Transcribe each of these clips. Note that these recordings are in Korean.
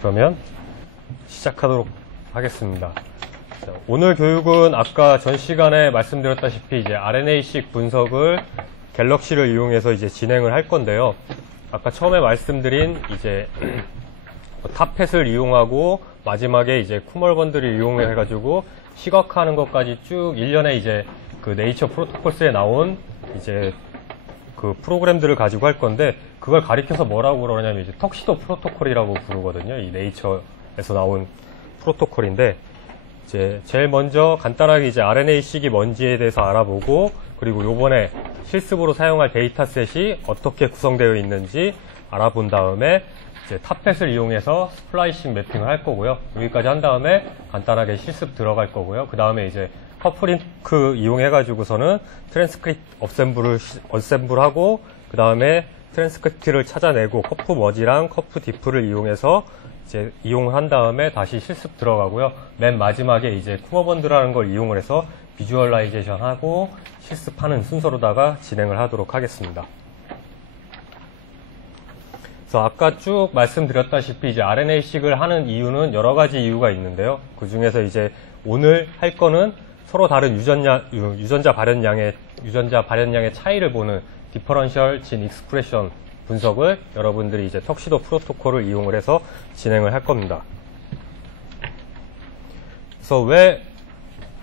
그러면 시작하도록 하겠습니다. 자, 오늘 교육은 아까 전 시간에 말씀드렸다시피 이제 RNA-seq 분석을 갤럭시를 이용해서 이제 진행을 할 건데요. 아까 처음에 말씀드린 이제 탑펫을 이용하고 마지막에 이제 쿠멀번들을 이용해가지고 시각화하는 것까지 쭉 일련의 이제 그 네이처 프로토콜스에 나온 이제 그 프로그램들을 가지고 할 건데, 그걸 가리켜서 뭐라고 그러냐면 이제 턱시도 프로토콜이라고 부르거든요. 이 네이처에서 나온 프로토콜인데, 이제 제일 먼저 간단하게 이제 RNA-seq이 뭔지에 대해서 알아보고, 그리고 요번에 실습으로 사용할 데이터셋이 어떻게 구성되어 있는지 알아본 다음에 이제 탑펫을 이용해서 스플라이싱 매핑을 할 거고요. 여기까지 한 다음에 간단하게 실습 들어갈 거고요. 그 다음에 이제 커프링크 이용해가지고서는 트랜스크립트 어셈블하고, 그 다음에 트랜스크립트를 찾아내고 커프 머지랑 커프 디프를 이용해서 이제 이용을 한 다음에 다시 실습 들어가고요. 맨 마지막에 이제 쿠머번드라는 걸 이용을 해서 비주얼라이제이션 하고 실습하는 순서로다가 진행을 하도록 하겠습니다. 그래서 아까 쭉 말씀드렸다시피 이제 RNA-seq을 하는 이유는 여러 가지 이유가 있는데요. 그 중에서 이제 오늘 할 거는 서로 다른 유전자 발현량의 차이를 보는 디퍼런셜 진 익스프레션 분석을 여러분들이 이제 턱시도 프로토콜을 이용을 해서 진행을 할 겁니다. 그래서 왜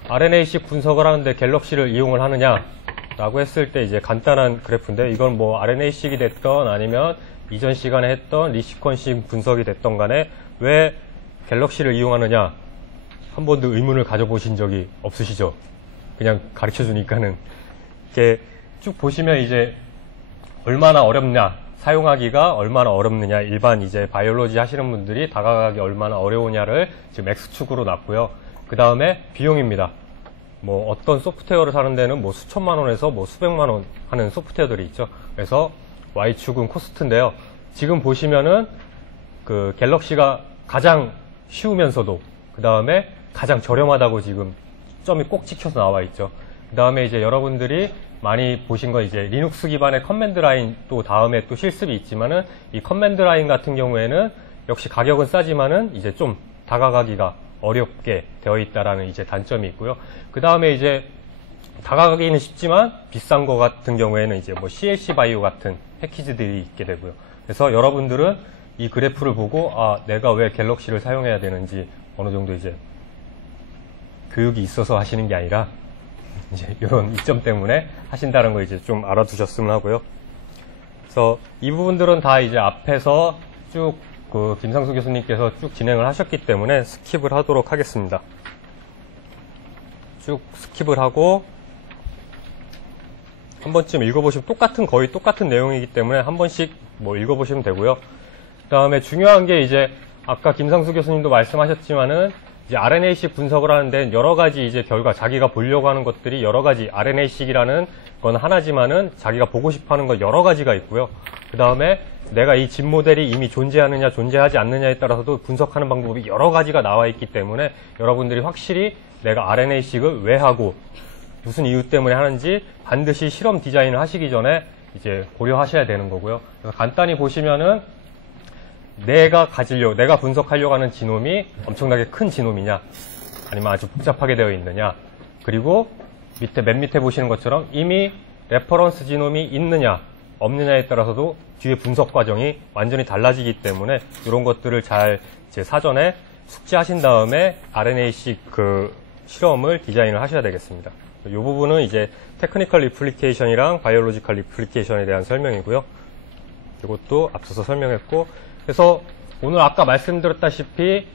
RNA-seq 분석을 하는데 갤럭시를 이용을 하느냐라고 했을 때 이제 간단한 그래프인데, 이건 뭐 RNA-seq이 됐던 아니면 이전 시간에 했던 리시퀀싱 분석이 됐던 간에 왜 갤럭시를 이용하느냐 한 번도 의문을 가져보신 적이 없으시죠? 그냥 가르쳐 주니까는. 이렇게 쭉 보시면 이제 얼마나 어렵냐, 사용하기가 얼마나 어렵느냐, 일반 이제 바이올로지 하시는 분들이 다가가기 얼마나 어려우냐를 지금 X축으로 놨고요. 그 다음에 비용입니다. 뭐 어떤 소프트웨어를 사는 데는 뭐 수천만 원에서 뭐 수백만 원 하는 소프트웨어들이 있죠. 그래서 Y축은 코스트인데요. 지금 보시면은 그 갤럭시가 가장 쉬우면서도 그 다음에 가장 저렴하다고 지금 점이 꼭 찍혀서 나와 있죠. 그 다음에 이제 여러분들이 많이 보신 거 이제 리눅스 기반의 커맨드 라인 또 다음에 또 실습이 있지만은, 이 커맨드 라인 같은 경우에는 역시 가격은 싸지만은 이제 좀 다가가기가 어렵게 되어 있다라는 이제 단점이 있고요. 그 다음에 이제 다가가기는 쉽지만 비싼 거 같은 경우에는 이제 뭐 CLC 바이오 같은 패키지들이 있게 되고요. 그래서 여러분들은 이 그래프를 보고 내가 왜 갤럭시를 사용해야 되는지 어느 정도 이제 교육이 있어서 하시는 게 아니라 이제 이런 이점 때문에 하신다는 거 이제 좀 알아두셨으면 하고요. 그래서 이 부분들은 다 이제 앞에서 쭉 그 김상수 교수님께서 쭉 진행을 하셨기 때문에 스킵을 하도록 하겠습니다. 쭉 스킵을 하고 한 번쯤 읽어보시면 거의 똑같은 내용이기 때문에 한 번씩 뭐 읽어보시면 되고요. 그 다음에 중요한 게 이제 아까 김상수 교수님도 말씀하셨지만은 이제 RNA-seq 분석을 하는데 여러 가지 이제 결과, 자기가 보려고 하는 것들이 여러 가지, RNA-seq이라는 건 하나지만은 자기가 보고 싶어 하는 건 여러 가지가 있고요. 그 다음에 내가 이 진 모델이 이미 존재하느냐 존재하지 않느냐에 따라서도 분석하는 방법이 여러 가지가 나와 있기 때문에 여러분들이 확실히 내가 RNA-seq을 왜 하고 무슨 이유 때문에 하는지 반드시 실험 디자인을 하시기 전에 이제 고려하셔야 되는 거고요. 그래서 간단히 보시면은 내가 분석하려고 하는 지놈이 엄청나게 큰 지놈이냐, 아니면 아주 복잡하게 되어 있느냐, 그리고 맨 밑에 보시는 것처럼 이미 레퍼런스 지놈이 있느냐, 없느냐에 따라서도 뒤에 분석 과정이 완전히 달라지기 때문에 이런 것들을 잘 이제 사전에 숙지하신 다음에 RNA-seq 그 실험을 디자인을 하셔야 되겠습니다. 이 부분은 이제 테크니컬 리플리케이션이랑 바이올로지컬 리플리케이션에 대한 설명이고요. 이것도 앞서서 설명했고, 그래서 오늘 아까 말씀드렸다시피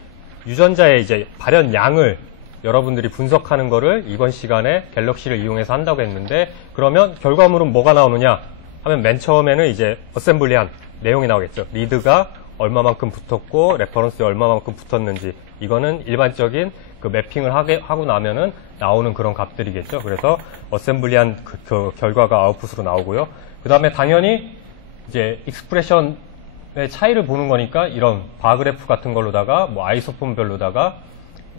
유전자의 이제 발현량을 여러분들이 분석하는 거를 이번 시간에 갤럭시를 이용해서 한다고 했는데, 그러면 결과물은 뭐가 나오느냐 하면 맨 처음에는 이제 어셈블리한 내용이 나오겠죠. 리드가 얼마만큼 붙었고 레퍼런스에 얼마만큼 붙었는지, 이거는 일반적인 그 매핑을 하고 나면은 나오는 그런 값들이겠죠. 그래서 어셈블리한 그 결과가 아웃풋으로 나오고요. 그 다음에 당연히 이제 익스프레션의 차이를 보는 거니까 이런 바그래프 같은 걸로다가 뭐 아이소폼별로다가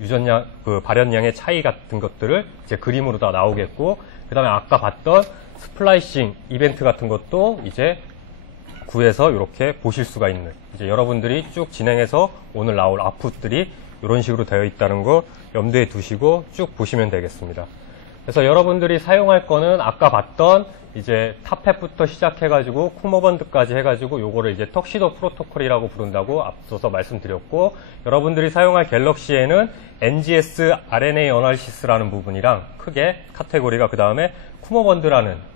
유전량 그 발현량의 차이 같은 것들을 이제 그림으로 다 나오겠고, 그 다음에 아까 봤던 스플라이싱 이벤트 같은 것도 이제 구해서 이렇게 보실 수가 있는, 이제 여러분들이 쭉 진행해서 오늘 나올 아웃풋들이 이런 식으로 되어 있다는 거 염두에 두시고 쭉 보시면 되겠습니다. 그래서 여러분들이 사용할 거는 아까 봤던 이제 탑팻부터 시작해가지고 쿠머번드까지 해가지고 요거를 이제 턱시도 프로토콜이라고 부른다고 앞서서 말씀드렸고, 여러분들이 사용할 갤럭시에는 NGS RNA 어널시스라는 부분이랑 크게 카테고리가, 그 다음에 쿠머번드라는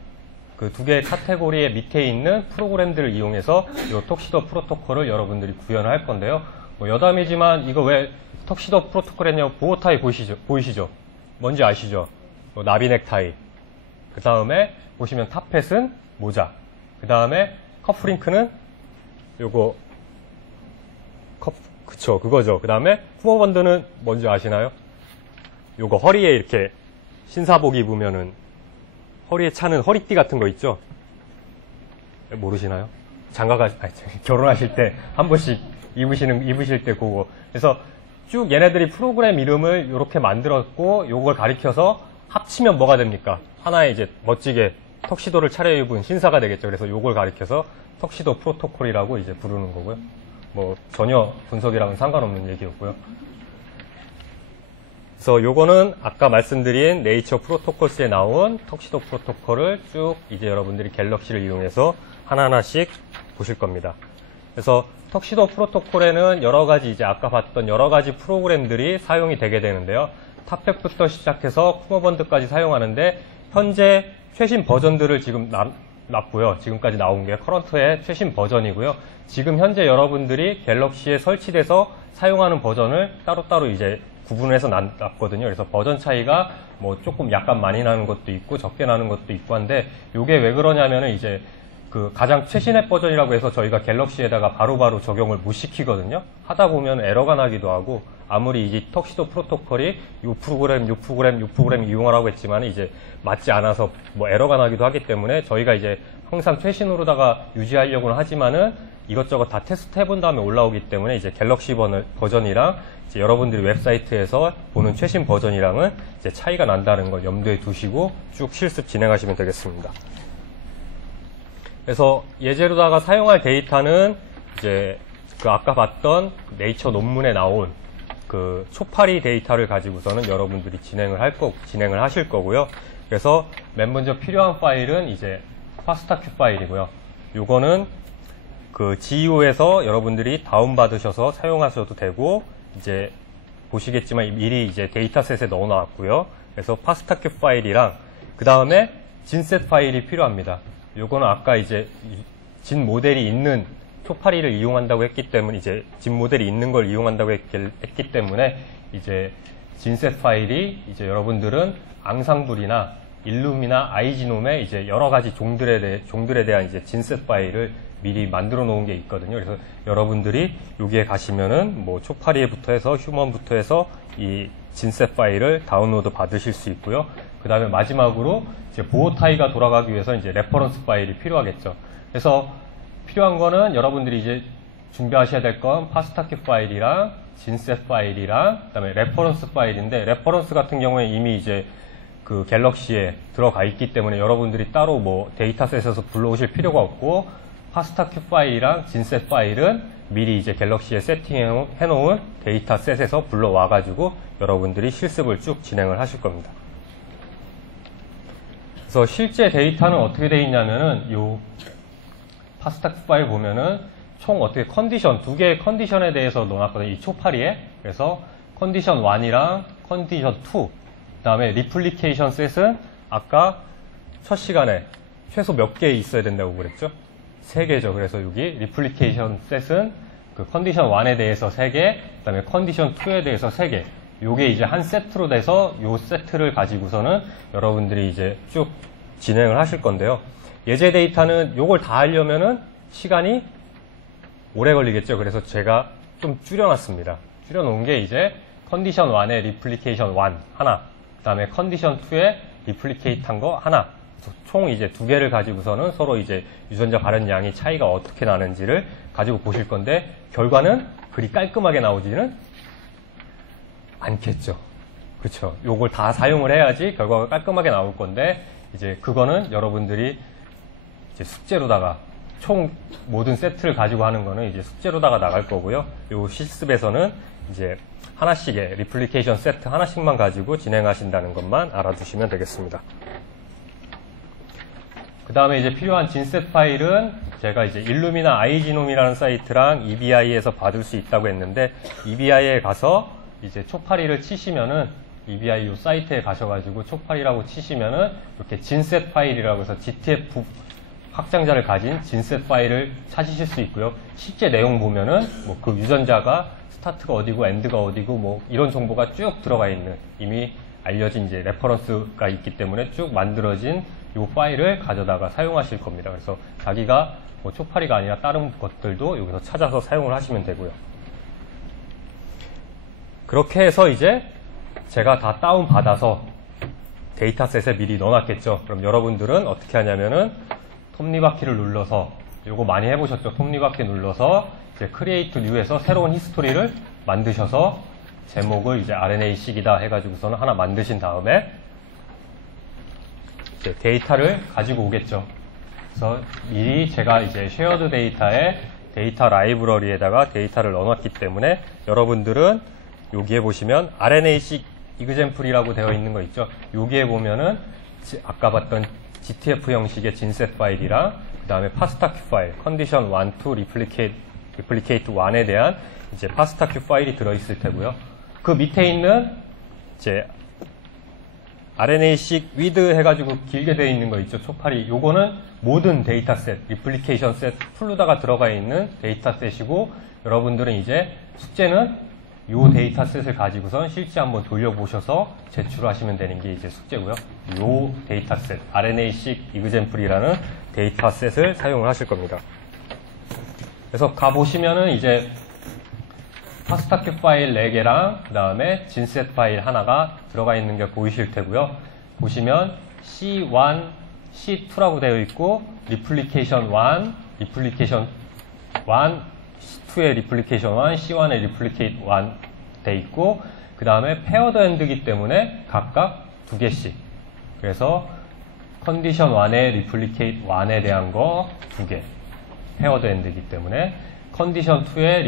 그 두 개의 카테고리의 밑에 있는 프로그램들을 이용해서 요 턱시도 프로토콜을 여러분들이 구현을 할 건데요. 뭐 여담이지만 이거 왜 턱시도 프로토콜 했냐고, 보호타이 보이시죠? 뭔지 아시죠? 나비 넥타이. 그 다음에 보시면 탑팻은 모자. 그 다음에 커프링크는 요거 그쵸, 그거죠. 그 다음에 쿠머번드는 뭔지 아시나요? 요거 허리에 이렇게 신사복 입으면은 허리에 차는 허리띠 같은 거 있죠? 모르시나요? 결혼하실 때 한 번씩 입으실 때 그거. 그래서 쭉 얘네들이 프로그램 이름을 이렇게 만들었고, 요걸 가리켜서 합치면 뭐가 됩니까? 하나의 이제 멋지게 턱시도를 차려입은 신사가 되겠죠. 그래서 요걸 가리켜서 턱시도 프로토콜이라고 이제 부르는 거고요. 뭐 전혀 분석이랑은 상관없는 얘기였고요. 그래서 요거는 아까 말씀드린 네이처 프로토콜스에 나온 턱시도 프로토콜을 쭉 이제 여러분들이 갤럭시를 이용해서 하나하나씩 보실 겁니다. 그래서 턱시도 프로토콜에는 여러 가지 이제 아까 봤던 여러 가지 프로그램들이 사용이 되게 되는데요. 탑팻부터 시작해서 쿠머번드까지 사용하는데, 현재 최신 버전들을 지금 놨고요. 지금까지 나온 게 커런트의 최신 버전이고요. 지금 현재 여러분들이 갤럭시에 설치돼서 사용하는 버전을 따로따로 이제 구분해서 놨거든요. 그래서 버전 차이가 뭐 조금 약간 많이 나는 것도 있고 적게 나는 것도 있고 한데, 요게 왜 그러냐면은 이제 그 가장 최신의 버전이라고 해서 저희가 갤럭시에다가 바로바로 적용을 못 시키거든요. 하다 보면 에러가 나기도 하고, 아무리 이 턱시도 프로토콜이 요 프로그램 이용하라고 했지만 이제 맞지 않아서 뭐 에러가 나기도 하기 때문에 저희가 이제 항상 최신으로다가 유지하려고는 하지만은 이것저것 다 테스트 해본 다음에 올라오기 때문에 이제 갤럭시 버전이랑 이제 여러분들이 웹사이트에서 보는 최신 버전이랑은 이제 차이가 난다는 걸 염두에 두시고 쭉 실습 진행하시면 되겠습니다. 그래서 예제로다가 사용할 데이터는 이제 그 아까 봤던 네이처 논문에 나온 그 초파리 데이터를 가지고서는 여러분들이 진행을 하실 거고요. 그래서 맨 먼저 필요한 파일은 이제 파스타큐 파일이고요. 요거는 그 GEO에서 여러분들이 다운받으셔서 사용하셔도 되고, 이제 보시겠지만 미리 이제 데이터셋에 넣어 놨고요. 그래서 파스타큐 파일이랑 그 다음에 진셋 파일이 필요합니다. 요거는 아까 이제 진 모델이 있는 초파리를 이용한다고 했기 때문에, 이제 진 모델이 있는 걸 이용한다고 했기 때문에 이제 진셋 파일이 이제 여러분들은 앙상블이나 일룸이나 아이지놈의 이제 여러 가지 종들에 대한 이제 진셋 파일을 미리 만들어 놓은 게 있거든요. 그래서 여러분들이 여기에 가시면은 뭐 초파리부터 해서 휴먼부터 해서 이 진셋 파일을 다운로드 받으실 수 있고요. 그 다음에 마지막으로 이제 보호타이가 돌아가기 위해서 이제 레퍼런스 파일이 필요하겠죠. 그래서 필요한 거는 여러분들이 이제 준비하셔야 될 건 파스타큐 파일이랑 진셋 파일이랑 그다음에 레퍼런스 파일인데, 레퍼런스 같은 경우에 이미 이제 그 갤럭시에 들어가 있기 때문에 여러분들이 따로 뭐 데이터셋에서 불러오실 필요가 없고, 파스타큐 파일이랑 진셋 파일은 미리 이제 갤럭시에 세팅해 놓은 데이터셋에서 불러와 가지고 여러분들이 실습을 쭉 진행을 하실 겁니다. 그래서 실제 데이터는 어떻게 되어 있냐면은 요 파스타큐 파일 보면은 총 어떻게 컨디션, 두 개의 컨디션에 대해서 넣어놨거든요. 이 초파리에. 그래서 컨디션 1이랑 컨디션 2. 그 다음에 리플리케이션 셋은 아까 첫 시간에 최소 몇 개 있어야 된다고 그랬죠? 3개죠. 그래서 여기 리플리케이션 셋은 그 컨디션 1에 대해서 3개, 그 다음에 컨디션 2에 대해서 3개. 요게 이제 한 세트로 돼서 요 세트를 가지고서는 여러분들이 이제 쭉 진행을 하실 건데요. 예제 데이터는 요걸 다 하려면은 시간이 오래 걸리겠죠. 그래서 제가 좀 줄여놨습니다. 줄여놓은 게 이제 컨디션 1의 리플리케이션 1 하나, 그 다음에 컨디션 2의 리플리케이트 한 거 하나, 총 이제 2개를 가지고서는 서로 이제 유전자 발현 양이 차이가 어떻게 나는지를 가지고 보실 건데, 결과는 그리 깔끔하게 나오지는 않겠죠. 그쵸. 요걸 다 사용을 해야지 결과가 깔끔하게 나올 건데, 이제 그거는 여러분들이 이제 숙제로다가 총 모든 세트를 가지고 하는 거는 이제 숙제로다가 나갈 거고요. 요 실습에서는 이제 하나씩의 리플리케이션 세트 하나씩만 가지고 진행하신다는 것만 알아두시면 되겠습니다. 그 다음에 이제 필요한 진셋 파일은 제가 이제 일루미나 아이지놈이라는 사이트랑 EBI에서 받을 수 있다고 했는데, EBI에 가서 이제 초파리를 치시면은, EBI 요 사이트에 가셔가지고 초파리라고 치시면은 이렇게 진셋 파일이라고 해서 GTF 확장자를 가진 진셋 파일을 찾으실 수 있고요. 실제 내용 보면은 뭐 그 유전자가 스타트가 어디고 엔드가 어디고 뭐 이런 정보가 쭉 들어가 있는, 이미 알려진 이제 레퍼런스가 있기 때문에 쭉 만들어진 이 파일을 가져다가 사용하실 겁니다. 그래서 자기가 뭐 초파리가 아니라 다른 것들도 여기서 찾아서 사용을 하시면 되고요. 그렇게 해서 이제 제가 다 다운 받아서 데이터셋에 미리 넣어놨겠죠. 그럼 여러분들은 어떻게 하냐면은 톱니바퀴를 눌러서, 요거 많이 해보셨죠? 톱니바퀴 눌러서 이제 크리에이트 뉴에서 새로운 히스토리를 만드셔서 제목을 이제 RNA-seq이다 해가지고서는 하나 만드신 다음에 이제 데이터를 가지고 오겠죠. 그래서 미리 제가 이제 쉐어드 데이터에 데이터 라이브러리에다가 데이터를 넣어놨기 때문에 여러분들은 여기에 보시면 RNA-seq example이라고 되어 있는 거 있죠. 여기에 보면은 아까 봤던 GTF 형식의 진셋 파일이랑 그 다음에 파스타큐 파일, 컨디션 1, 2, replicate 1에 대한 이제 파스타큐 파일이 들어있을 테고요. 그 밑에 있는 이제 RNA-seq with 해가지고 길게 되어 있는 거 있죠. 초파리. 요거는 모든 데이터셋, 리플리케이션 셋 풀로다가 들어가 있는 데이터셋이고, 여러분들은 이제 숙제는 요 데이터셋을 가지고선 실제 한번 돌려보셔서 제출하시면 되는 게 이제 숙제고요. 요 데이터셋, RNA-seq example이라는 데이터셋을 사용을 하실 겁니다. 그래서 가보시면은 이제 파스타큐 파일 4개랑 그 다음에 진셋 파일 하나가 들어가 있는 게 보이실 테고요. 보시면 C1, C2라고 되어 있고, 리플리케이션 1, 리플리케이션 1, C2의 리플리케이션 1, C1의 리플리케이트 1 돼 있고, 그 다음에 페어드 엔드이기 때문에 각각 2개씩. 그래서 컨디션 1의 리플리케이트 1에 대한 거 2개. 페어드 엔드이기 때문에 컨디션 2의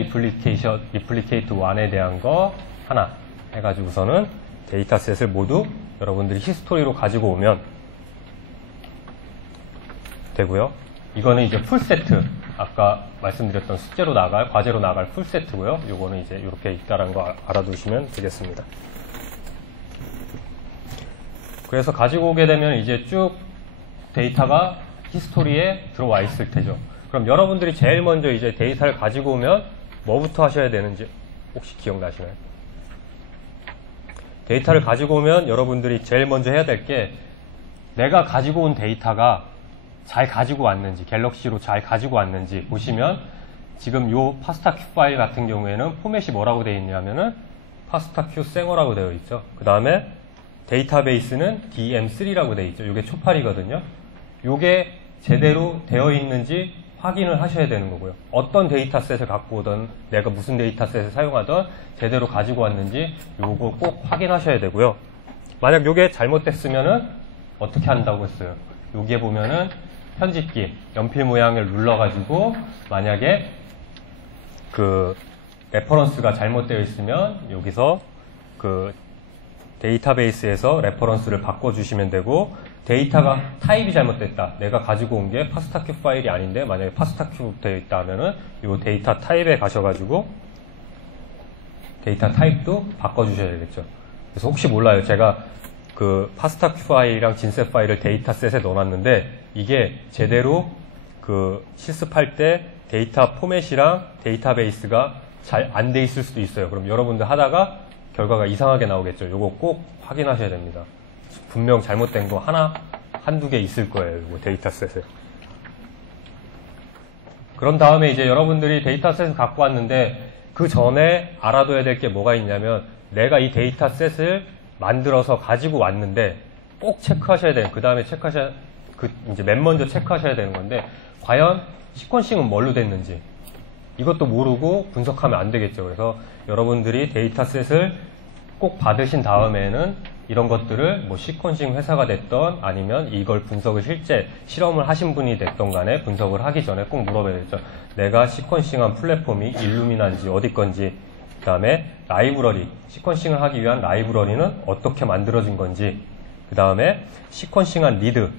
리플리케이트 1에 대한 거 하나 해가지고서는 데이터셋을 모두 여러분들이 히스토리로 가지고 오면 되고요. 이거는 이제 풀세트, 아까 말씀드렸던 숙제로 나갈, 과제로 나갈 풀세트고요. 요거는 이제 이렇게 있다라는 거 알아두시면 되겠습니다. 그래서 가지고 오게 되면 이제 쭉 데이터가 히스토리에 들어와 있을 테죠. 그럼 여러분들이 제일 먼저 이제 데이터를 가지고 오면 뭐부터 하셔야 되는지 혹시 기억나시나요? 데이터를 가지고 오면 여러분들이 제일 먼저 해야 될 게, 내가 가지고 온 데이터가 잘 가지고 왔는지, 갤럭시로 잘 가지고 왔는지 보시면, 지금 요 파스타큐 파일 같은 경우에는 포맷이 뭐라고 되어 있냐면은 파스타큐 생어라고 되어 있죠. 그 다음에 데이터베이스는 DM3라고 되어 있죠. 요게 초팔이거든요. 요게 제대로 되어 있는지 확인을 하셔야 되는 거고요. 어떤 데이터셋을 갖고 오든, 내가 무슨 데이터셋을 사용하든 제대로 가지고 왔는지 요거 꼭 확인하셔야 되고요. 만약 요게 잘못됐으면은 어떻게 한다고 했어요? 여기에 보면은 편집기, 연필 모양을 눌러가지고 만약에 그 레퍼런스가 잘못되어 있으면 여기서 그 데이터베이스에서 레퍼런스를 바꿔주시면 되고, 데이터가 타입이 잘못됐다. 내가 가지고 온 게 파스타큐 파일이 아닌데 만약에 파스타큐 되어 있다 하면은 이 데이터 타입에 가셔가지고 데이터 타입도 바꿔주셔야 되겠죠. 그래서 혹시 몰라요. 제가 그 파스타큐 파일이랑 진셋 파일을 데이터셋에 넣어놨는데 이게 제대로 그 실습할 때 데이터 포맷이랑 데이터베이스가 잘 안 돼 있을 수도 있어요. 그럼 여러분들 하다가 결과가 이상하게 나오겠죠. 요거 꼭 확인하셔야 됩니다. 분명 잘못된 거 한두 개 있을 거예요. 요 데이터셋에. 그런 다음에 이제 여러분들이 데이터셋을 갖고 왔는데 그 전에 알아둬야 될 게 뭐가 있냐면, 내가 이 데이터셋을 만들어서 가지고 왔는데 꼭 체크하셔야 돼요. 그 다음에 이제 맨 먼저 체크하셔야 되는 건데, 과연 시퀀싱은 뭘로 됐는지 이것도 모르고 분석하면 안 되겠죠. 그래서 여러분들이 데이터셋을 꼭 받으신 다음에는 이런 것들을 뭐 시퀀싱 회사가 됐던 아니면 이걸 분석을 실제 실험을 하신 분이 됐던 간에 분석을 하기 전에 꼭 물어봐야 되죠. 내가 시퀀싱한 플랫폼이 일루미나인지 어디 건지, 그 다음에 라이브러리, 시퀀싱을 하기 위한 라이브러리는 어떻게 만들어진 건지, 그 다음에 시퀀싱한 리드,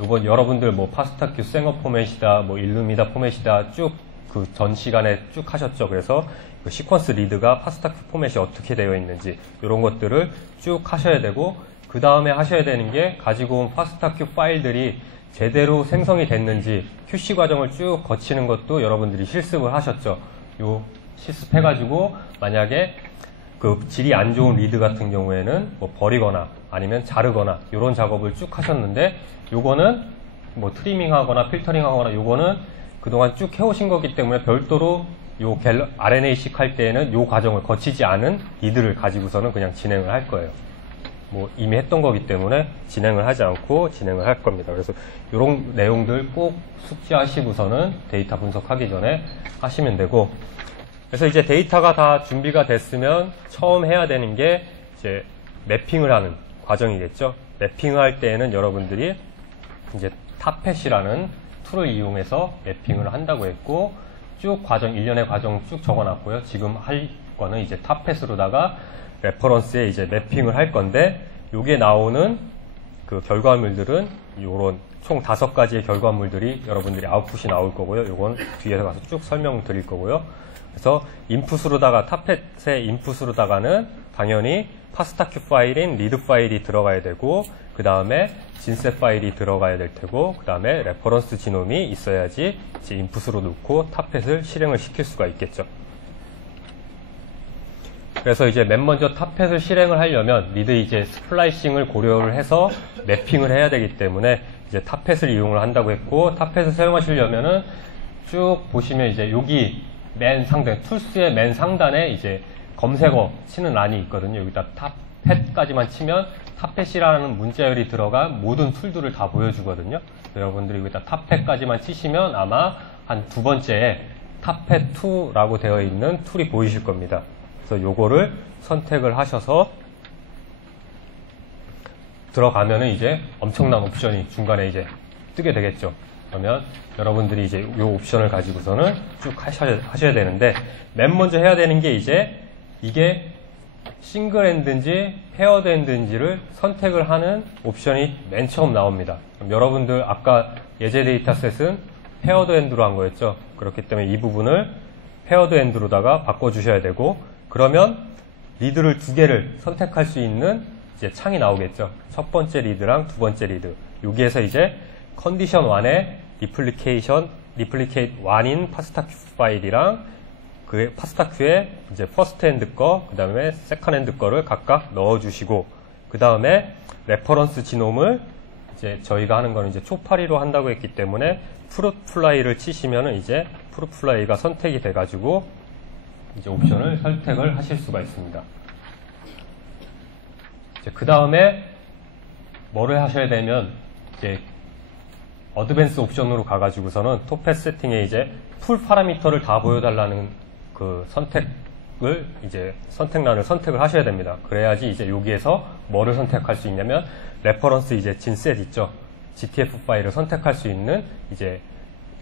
요번 여러분들 뭐 파스타큐 생어 포맷이다, 뭐 일루미나 포맷이다 쭉 그 전 시간에 쭉 하셨죠. 그래서 그 시퀀스 리드가 파스타큐 포맷이 어떻게 되어 있는지 이런 것들을 쭉 하셔야 되고, 그 다음에 하셔야 되는 게 가지고 온 파스타큐 파일들이 제대로 생성이 됐는지 QC 과정을 쭉 거치는 것도 여러분들이 실습을 하셨죠. 요 실습해가지고 만약에 그 질이 안 좋은 리드 같은 경우에는 뭐 버리거나 아니면 자르거나 이런 작업을 쭉 하셨는데, 요거는 뭐 트리밍 하거나 필터링 하거나 요거는 그동안 쭉 해오신 거기 때문에 별도로 요 RNA-seq 할 때에는 요 과정을 거치지 않은 리드를 가지고서는 그냥 진행을 할 거예요. 뭐 이미 했던 거기 때문에 진행을 하지 않고 진행을 할 겁니다. 그래서 이런 내용들 꼭 숙지하시고서는 데이터 분석하기 전에 하시면 되고, 그래서 이제 데이터가 다 준비가 됐으면 처음 해야 되는 게 이제 매핑을 하는 과정이겠죠. 매핑을 할 때에는 여러분들이 이제 타펫이라는 툴을 이용해서 매핑을 한다고 했고, 쭉 과정, 일련의 과정 쭉 적어놨고요. 지금 할 거는 이제 타펫으로다가 레퍼런스에 이제 매핑을 할 건데, 요게 나오는 그 결과물들은 요런 총 5가지의 결과물들이 여러분들이 아웃풋이 나올 거고요. 요건 뒤에서 가서 쭉 설명드릴 거고요. 그래서 인풋으로다가, 타펫의 인풋으로다가는 당연히 파스타큐 파일인 리드 파일이 들어가야 되고, 그 다음에 진셋 파일이 들어가야 될 테고, 그 다음에 레퍼런스 지놈이 있어야지 이제 인풋으로 넣고 타펫을 실행을 시킬 수가 있겠죠. 그래서 이제 맨 먼저 타펫을 실행을 하려면 리드 이제 스플라이싱을 고려를 해서 매핑을 해야 되기 때문에 이제 타펫을 이용을 한다고 했고, 타펫을 사용하시려면은 쭉 보시면 이제 여기 맨 상단, 툴스의 맨 상단에 이제 검색어 치는 란이 있거든요. 여기다 타펫까지만 치면 타펫이라는 문자열이 들어간 모든 툴들을 다 보여주거든요. 여러분들이 여기다 타펫까지만 치시면 아마 한 두 번째에 타펫2라고 되어 있는 툴이 보이실 겁니다. 그래서 요거를 선택을 하셔서 들어가면은 이제 엄청난 옵션이 중간에 이제 뜨게 되겠죠. 그러면 여러분들이 이제 요 옵션을 가지고서는 쭉 하셔야 되는데, 맨 먼저 해야 되는 게 이제 이게 싱글 엔드인지 페어드 엔드인지를 선택을 하는 옵션이 맨 처음 나옵니다. 그럼 여러분들 아까 예제 데이터셋은 페어드 엔드로 한 거였죠. 그렇기 때문에 이 부분을 페어드 엔드로다가 바꿔주셔야 되고, 그러면 리드를 2개를 선택할 수 있는 이제 창이 나오겠죠. 첫 번째 리드랑 두 번째 리드. 여기에서 이제 컨디션 1에 리플리케이트 1인 파스타큐 파일이랑 그 파스타큐에 이제 퍼스트 엔드 거, 그 다음에 세컨 엔드 거를 각각 넣어주시고, 그 다음에 레퍼런스 지놈을 이제 저희가 하는 거는 이제 초파리로 한다고 했기 때문에 프루트플라이를 치시면은 이제 프루트플라이가 선택이 돼가지고 이제 옵션을 선택을 하실 수가 있습니다. 이제 그 다음에 뭐를 하셔야 되면 이제 어드밴스 옵션으로 가가지고서는 토펫 세팅에 이제 풀 파라미터를 다 보여달라는 그 선택을 이제 선택란을 선택을 하셔야 됩니다. 그래야지 이제 여기에서 뭐를 선택할 수 있냐면 레퍼런스 이제 진셋 있죠. GTF 파일을 선택할 수 있는 이제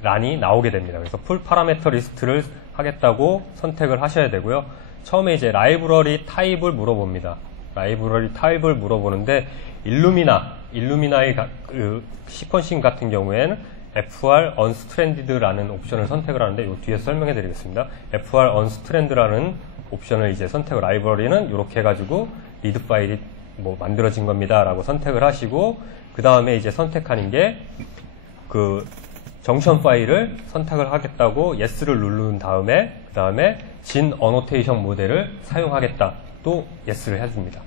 란이 나오게 됩니다. 그래서 풀 파라미터 리스트를 하겠다고 선택을 하셔야 되고요. 처음에 이제 라이브러리 타입을 물어봅니다. 라이브러리 타입을 물어보는데 일루미나의 그 시퀀싱 같은 경우에는 FR unstranded라는 옵션을 선택을 하는데 이 뒤에 설명해 드리겠습니다. FR unstranded라는 옵션을 이제 선택을, 라이브러리는 이렇게 해가지고 리드 파일이 뭐 만들어진 겁니다 라고 선택을 하시고, 그 다음에 이제 선택하는 게 그 정션 파일을 선택을 하겠다고 yes를 누른 다음에, 그 다음에 진 어노테이션 모델을 사용하겠다 또 yes를 해줍니다.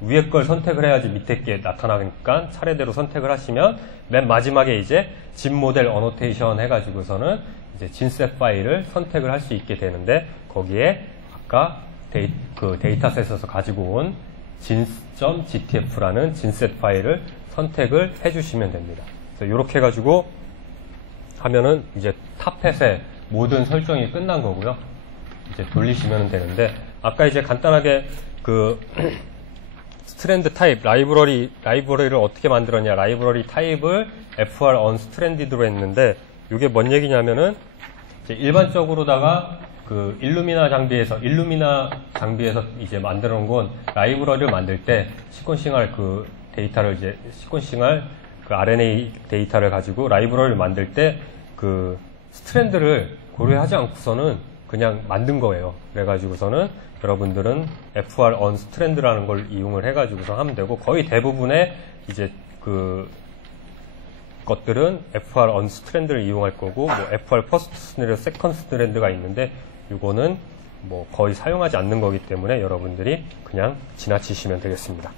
위에 걸 선택을 해야지 밑에 게 나타나니까 차례대로 선택을 하시면 맨 마지막에 이제 진 모델 어노테이션 해가지고서는 이제 진셋 파일을 선택을 할 수 있게 되는데, 거기에 아까 데이터셋에서 가지고 온 진.gtf라는 진셋 파일을 선택을 해주시면 됩니다. 그래서 이렇게 해가지고 하면은 이제 타펫의 모든 설정이 끝난 거고요. 이제 돌리시면 되는데, 아까 이제 간단하게 그 스트랜드 타입, 라이브러리를 어떻게 만들었냐. 라이브러리 타입을 FR unstranded로 했는데, 이게 뭔 얘기냐면은, 이제 일반적으로다가 그 일루미나 장비에서 이제 만들어 놓은 건 라이브러리를 만들 때 시퀀싱할 그 데이터를 시퀀싱할 그 RNA 데이터를 가지고 라이브러리를 만들 때 그 스트랜드를 고려하지 않고서는 그냥 만든 거예요. 그래가지고서는 여러분들은 FR unstranded라는 걸 이용을 해가지고서 하면 되고, 거의 대부분의 이제 그 것들은 FR unstranded를 이용할 거고, 뭐 FR first strand, second strand가 있는데, 이거는 뭐 거의 사용하지 않는 거기 때문에 여러분들이 그냥 지나치시면 되겠습니다.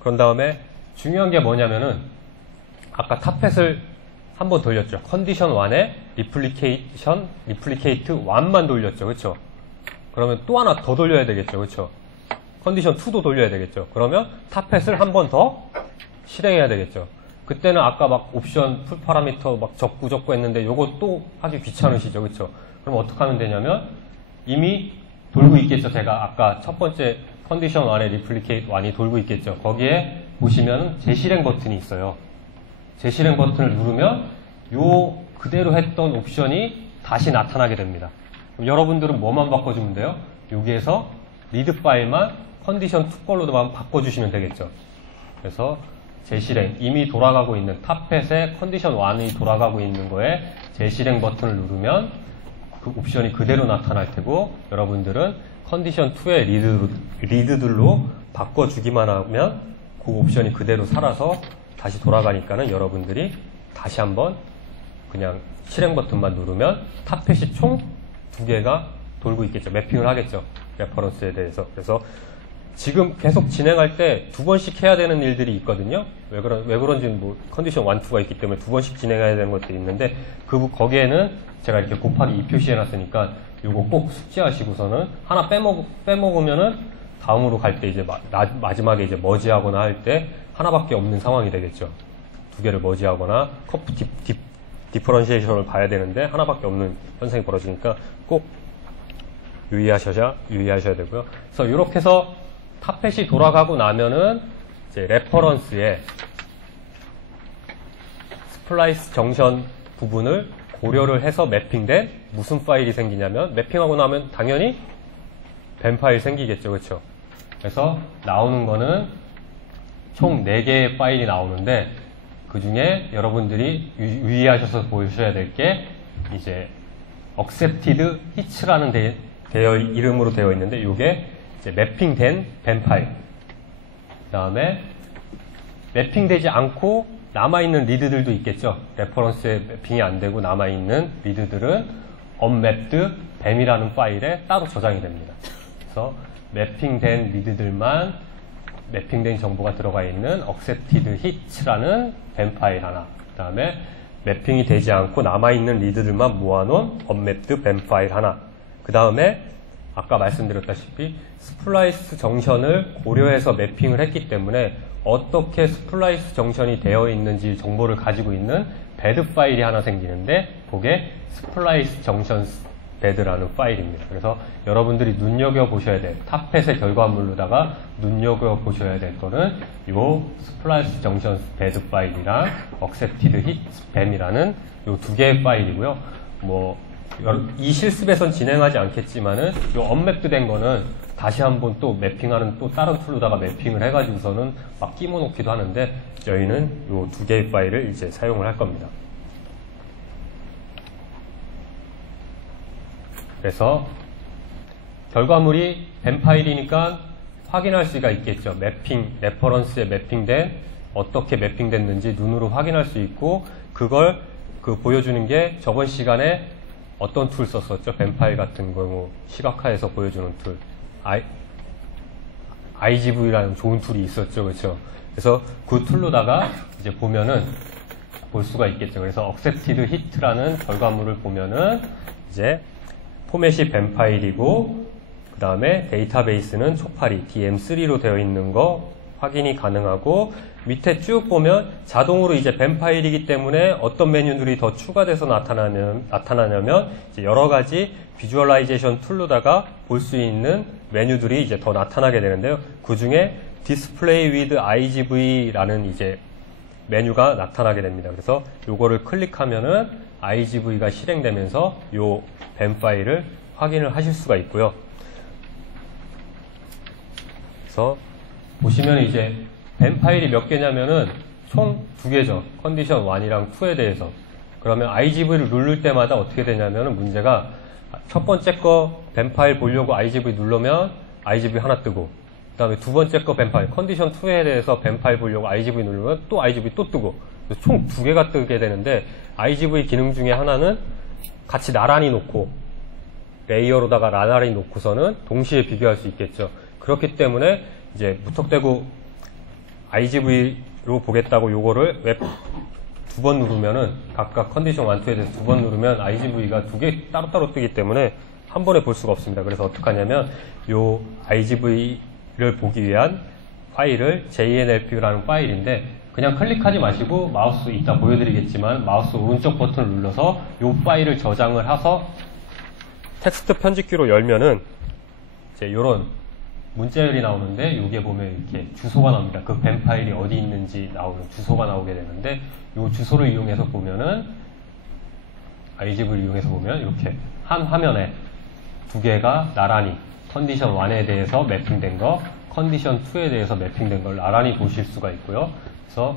그런 다음에 중요한 게 뭐냐면은 아까 탑펫을 한번 돌렸죠. 컨디션 1에 리플리케이트 1만 돌렸죠. 그렇죠? 그러면 또 하나 더 돌려야 되겠죠. 그렇죠? 컨디션 2도 돌려야 되겠죠. 그러면 탑펫을 한 번 더 실행해야 되겠죠. 그때는 아까 막 옵션 풀 파라미터 막 적고 했는데 요거 또 하기 귀찮으시죠. 그렇죠? 그럼 어떻게 하면 되냐면 이미 돌고 있겠죠. 제가 아까 첫 번째 컨디션 1에 리플리케이트 1이 돌고 있겠죠. 거기에 보시면 재실행 버튼이 있어요. 재실행 버튼을 누르면 요 그대로 했던 옵션이 다시 나타나게 됩니다. 그럼 여러분들은 뭐만 바꿔주면 돼요? 여기에서 리드 파일만 컨디션 2 걸로만 바꿔주시면 되겠죠. 그래서 재실행, 이미 돌아가고 있는 탑펫에 컨디션 1이 돌아가고 있는 거에 재실행 버튼을 누르면 그 옵션이 그대로 나타날 테고, 여러분들은 컨디션 2의 리드들로 바꿔주기만 하면 그 옵션이 그대로 살아서 다시 돌아가니까는 여러분들이 다시 한번 그냥 실행 버튼만 누르면 탑펫이 총 2개가 돌고 있겠죠. 매핑을 하겠죠. 레퍼런스에 대해서. 그래서 지금 계속 진행할 때 2번씩 해야 되는 일들이 있거든요. 왜 그런지 뭐 컨디션 1, 2가 있기 때문에 2번씩 진행해야 되는 것들이 있는데, 거기에는 제가 이렇게 곱하기 2 표시해놨으니까 요거 꼭 숙지하시고서는 하나 빼먹으면은 다음으로 갈 때 이제 마지막에 이제 머지하거나 할 때 하나밖에 없는 상황이 되겠죠. 2개를 머지하거나 커프 디퍼런시에이션을 봐야 되는데 하나밖에 없는 현상이 벌어지니까 꼭 유의하셔야 되고요. 그래서 이렇게 해서 탑펫이 돌아가고 나면은 이제 레퍼런스에 스플라이스 정션 부분을 고려를 해서 매핑된 무슨 파일이 생기냐면, 매핑하고 나면 당연히 뱀 파일 생기겠죠. 그렇죠? 그래서 나오는 거는 총 4개의 파일이 나오는데, 그 중에 여러분들이 유의하셔서 보셔야 될 게 이제 accepted hits라는 이름으로 되어 있는데, 이게 이제 매핑된 뱀 파일. 그 다음에 매핑되지 않고 남아있는 리드들도 있겠죠. 레퍼런스에 매핑이 안 되고 남아있는 리드들은 unmapped 뱀이라는 파일에 따로 저장이 됩니다. 그래서 매핑된 리드들만, 매핑된 정보가 들어가 있는 accepted hits라는 뱀 파일 하나, 그 다음에 매핑이 되지 않고 남아있는 리드들만 모아놓은 unmapped 뱀 파일 하나, 그 다음에 아까 말씀드렸다시피 스플라이스 정션을 고려해서 매핑을 했기 때문에 어떻게 스플라이스 정션이 되어 있는지 정보를 가지고 있는 베드 파일이 하나 생기는데, 그게 스플라이스 정션 베드라는 파일입니다. 그래서 여러분들이 눈여겨보셔야 될, 탑펫의 결과물로다가 눈여겨보셔야 될 거는 요 스플라이스 정션 베드 파일이랑 accepted hit 뱀이라는 요 2개의 파일이고요. 이 실습에선 진행하지 않겠지만은 요 unmapped 된 거는 다시 한번 또 매핑하는 또 다른 툴로다가 매핑을 해가지고서는 막 끼워놓기도 하는데, 저희는 요 2개의 파일을 이제 사용을 할 겁니다. 그래서 결과물이 뱀 파일이니까 확인할 수가 있겠죠. 레퍼런스에 매핑된, 어떻게 매핑됐는지 눈으로 확인할 수 있고, 그걸 보여주는 게 저번 시간에 어떤 툴 썼었죠? 뱀 파일 같은 경우 시각화해서 보여주는 툴. IGV라는 좋은 툴이 있었죠. 그렇죠? 그래서 그 툴로다가 이제 보면은 볼 수가 있겠죠. 그래서 accepted hit라는 결과물을 보면은 이제 포맷이 뱀 파일이고, 그 다음에 데이터베이스는 초파리 DM3로 되어 있는 거 확인이 가능하고, 밑에 쭉 보면 자동으로 이제 뱀 파일이기 때문에 어떤 메뉴들이 더 추가돼서 나타나냐면 이제 여러 가지 비주얼라이제이션 툴로다가 볼 수 있는 메뉴들이 이제 더 나타나게 되는데요. 그 중에 Display with IGV라는 이제 메뉴가 나타나게 됩니다. 그래서 요거를 클릭하면은 IGV가 실행되면서 요 뱀 파일을 확인을 하실 수가 있고요. 그래서 보시면 이제 뱀 파일이 몇 개냐면은 총 2개죠. 컨디션 1이랑 2에 대해서. 그러면 IGV를 누를 때마다 어떻게 되냐면은 문제가 첫 번째 거 뱀 파일 보려고 IGV 누르면 IGV 하나 뜨고, 그 다음에 두 번째 거 뱀 파일, 컨디션 2에 대해서 뱀 파일 보려고 IGV 누르면 또 IGV 또 뜨고, 총 2개가 뜨게 되는데, IGV 기능 중에 하나는 같이 나란히 놓고, 레이어로다가 나란히 놓고서는 동시에 비교할 수 있겠죠. 그렇기 때문에 이제 무턱대고 IGV로 보겠다고 요거를 웹 2번 누르면은 각각 컨디션 1, 2에 대해서 2번 누르면 IGV가 2개 따로따로 뜨기 때문에 한 번에 볼 수가 없습니다. 그래서 어떻게 하냐면 요 IGV를 보기 위한 파일을 JNLP라는 파일인데, 그냥 클릭하지 마시고 마우스 이따 보여드리겠지만 마우스 오른쪽 버튼을 눌러서 요 파일을 저장을 해서 텍스트 편집기로 열면은 이제 요런 문자열이 나오는데, 여기에 보면 이렇게 주소가 나옵니다. 그 뱀 파일이 어디 있는지 나오는 주소가 나오게 되는데, 이 주소를 이용해서 보면은 IGV를 이용해서 보면 이렇게 한 화면에 2개가 나란히 컨디션 1에 대해서 매핑된 거, 컨디션 2에 대해서 매핑된 걸 나란히 보실 수가 있고요. 그래서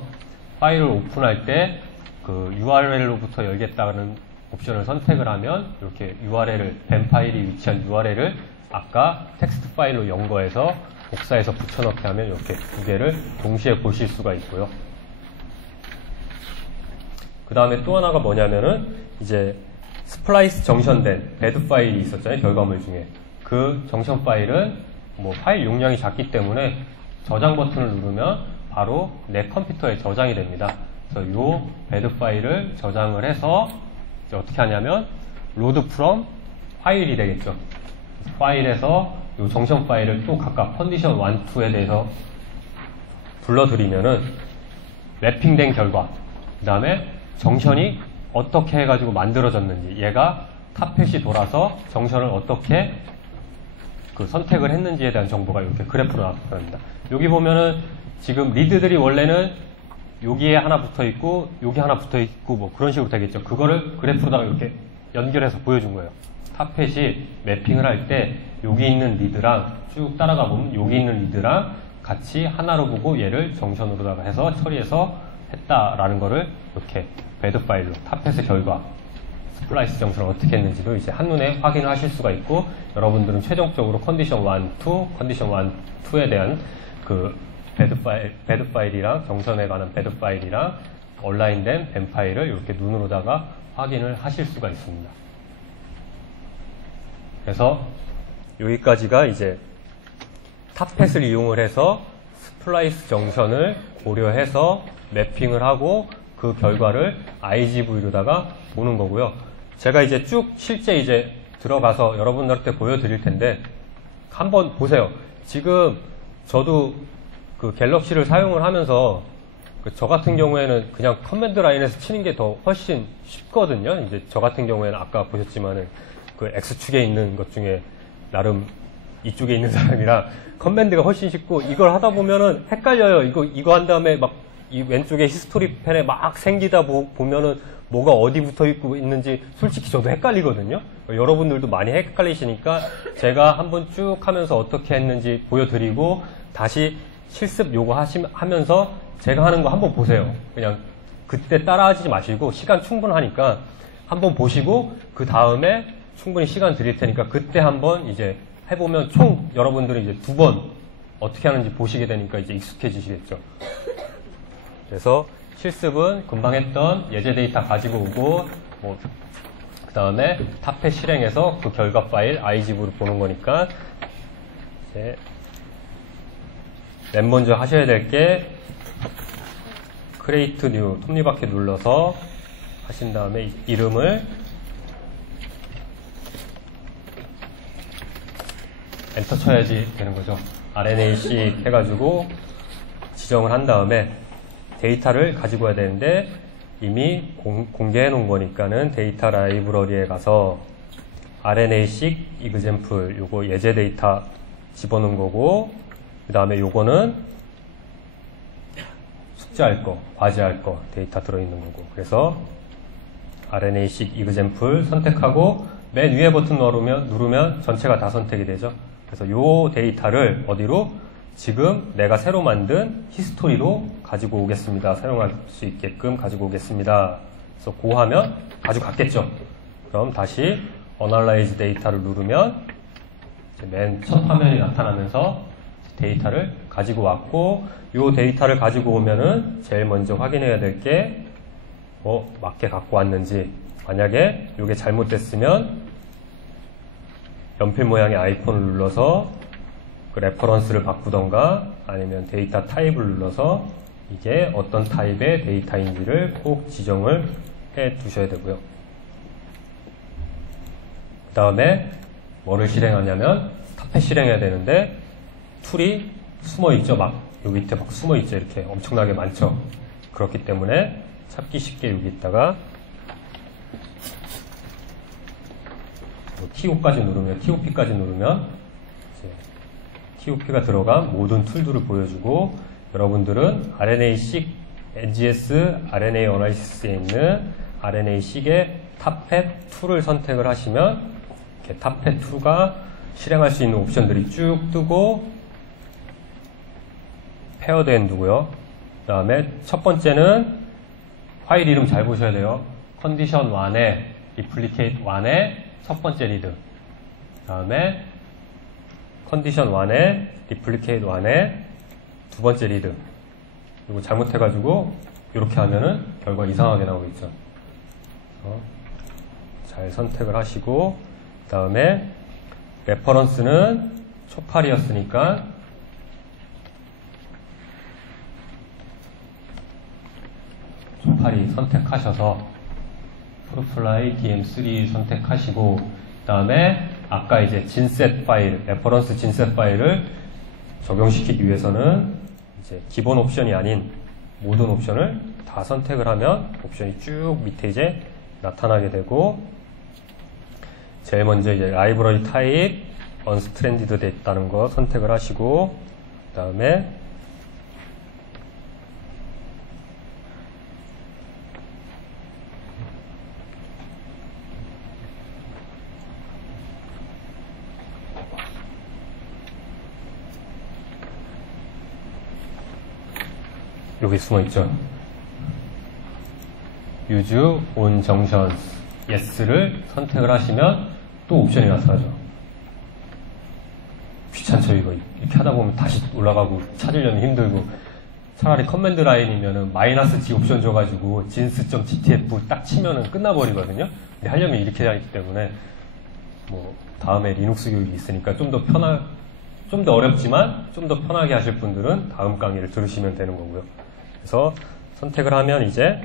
파일을 오픈할 때 그 URL로부터 열겠다는 옵션을 선택을 하면 이렇게 URL을, 뱀 파일이 위치한 URL을 아까 텍스트 파일로 연 거에서 복사해서 붙여넣기 하면 이렇게 2개를 동시에 보실 수가 있고요. 그 다음에 또 하나가 뭐냐면은 이제 스플라이스 정션된 배드 파일이 있었잖아요. 결과물 중에. 그 정션 파일은 뭐 파일 용량이 작기 때문에 저장 버튼을 누르면 바로 내 컴퓨터에 저장이 됩니다. 그래서 이 배드 파일을 저장을 해서 이제 어떻게 하냐면 load from 파일이 되겠죠. 파일에서 이 정션 파일을 또 각각 컨디션 1, 2에 대해서 불러들이면은 맵핑된 결과, 그 다음에 정션이 어떻게 해가지고 만들어졌는지, 얘가 타펫이 돌아서 정션을 어떻게 그 선택을 했는지에 대한 정보가 이렇게 그래프로 나타납니다. 여기 보면은 지금 리드들이 원래는 여기에 하나 붙어 있고 여기 하나 붙어 있고 뭐 그런 식으로 되겠죠. 그거를 그래프로다가 이렇게 연결해서 보여준 거예요. 타펫이 매핑을 할 때 여기 있는 리드랑 쭉 따라가 보면 여기 있는 리드랑 같이 하나로 보고 얘를 정션으로다가 해서 처리해서 했다라는 거를 이렇게 배드 파일로 타펫의 결과, 스플라이스 정션을 어떻게 했는지도 이제 한눈에 확인하실 수가 있고, 여러분들은 최종적으로 컨디션 1, 2, 컨디션 1, 2에 대한 그 배드 파일이랑 정선에 관한 배드 파일이랑 온라인된 뱀 파일을 이렇게 눈으로다가 확인을 하실 수가 있습니다. 그래서 여기까지가 이제 타펫을 이용을 해서 스플라이스 정션을 고려해서 매핑을 하고 그 결과를 IGV로다가 보는 거고요. 제가 이제 쭉 실제 이제 들어가서 여러분들한테 보여드릴 텐데 한번 보세요. 지금 저도 그 갤럭시를 사용을 하면서 저 같은 경우에는 그냥 커맨드 라인에서 치는 게 더 훨씬 쉽거든요. 이제 저 같은 경우에는 아까 보셨지만은 그 X축에 있는 것 중에 나름 이쪽에 있는 사람이라 커맨드가 훨씬 쉽고, 이걸 하다 보면은 헷갈려요. 이거 한 다음에 막 이 왼쪽에 히스토리 펜에 막 생기다 보면은 뭐가 어디 붙어 있고 있는지 솔직히 저도 헷갈리거든요. 여러분들도 많이 헷갈리시니까 제가 한번 쭉 하면서 어떻게 했는지 보여드리고 다시 실습 요거 하면서 제가 하는 거 한번 보세요. 그냥 그때 따라하지 마시고 시간 충분하니까 한번 보시고 그 다음에 충분히 시간 드릴 테니까 그때 한번 이제 해보면 총 여러분들이 이제 2번 어떻게 하는지 보시게 되니까 이제 익숙해지시겠죠. 그래서 실습은 금방 했던 예제 데이터 가지고 오고 뭐 그 다음에 타펫 실행해서 그 결과 파일 IGV로 보는 거니까 이제 맨 먼저 하셔야 될 게 create new 톱니바퀴 눌러서 하신 다음에 이름을 엔터 쳐야지 되는 거죠. RNAC 해가지고 지정을 한 다음에 데이터를 가지고 와야 되는데 이미 공개해 놓은 거니까는 데이터 라이브러리에 가서 RNA-seq example 요거 예제 데이터 집어넣은 거고, 그 다음에 요거는 숙제할 거, 과제할 거 데이터 들어있는 거고, 그래서 RNA-seq example 선택하고 맨 위에 버튼 누르면 전체가 다 선택이 되죠. 그래서 요 데이터를 어디로? 지금 내가 새로 만든 히스토리로 가지고 오겠습니다. 사용할 수 있게끔 가지고 오겠습니다. 그래서 고 하면 가져갔겠죠. 그럼 다시 Analyze 데이터를 누르면 맨 첫 화면이 나타나면서 데이터를 가지고 왔고, 요 데이터를 가지고 오면은 제일 먼저 확인해야 될 게 맞게 갖고 왔는지, 만약에 요게 잘못됐으면 연필 모양의 아이콘을 눌러서 그 레퍼런스를 바꾸던가 아니면 데이터 타입을 눌러서 이게 어떤 타입의 데이터인지를 꼭 지정을 해 두셔야 되고요. 그 다음에 뭐를 실행하냐면 스타펫 실행해야 되는데 툴이 숨어있죠. 막 여기 밑에 막 숨어있죠. 이렇게 엄청나게 많죠. 그렇기 때문에 찾기 쉽게 여기 있다가 TO까지 누르면, TOP까지 누르면 TOP가 들어간 모든 툴들을 보여주고, 여러분들은 RNA-seq NGS RNA 어나리시스에 있는 RNA-seq의 탑펫 2를 선택을 하시면 이렇게 탑펫 2가 실행할 수 있는 옵션들이 쭉 뜨고, 페어드 엔드고요. 그 다음에 첫 번째는 파일 이름 잘 보셔야 돼요. 컨디션 1에 replicate 1에 첫 번째 리드, 그 다음에 컨디션 1에 replicate 1에 두 번째 리드. 이거 잘못해가지고 이렇게 하면은 결과 이상하게 나오겠죠. 잘 선택을 하시고, 그 다음에 레퍼런스는 초팔이었으니까 초팔이 선택하셔서 프로플라이 DM3 선택하시고, 그 다음에 아까 이제 진셋 파일, 레퍼런스 진셋 파일을 적용시키기 위해서는 이제 기본 옵션이 아닌 모든 옵션을 다 선택을 하면 옵션이 쭉 밑에 이제 나타나게 되고, 제일 먼저 이제 라이브러리 타입 언스트랜디드 됐다는 거 선택을 하시고, 그 다음에 여기 숨어있죠. Use on junctions Yes를 선택을 하시면 또 옵션이 나타나죠. 귀찮죠. 이거 이렇게 하다 보면 다시 올라가고 찾으려면 힘들고, 차라리 커맨드 라인이면은 -G 옵션 줘가지고 jins.gtf 딱 치면은 끝나버리거든요. 근데 하려면 이렇게 하기 때문에 뭐 다음에 리눅스 교육이 있으니까 좀 더 어렵지만 좀 더 편하게 하실 분들은 다음 강의를 들으시면 되는 거고요. 그래서 선택을 하면 이제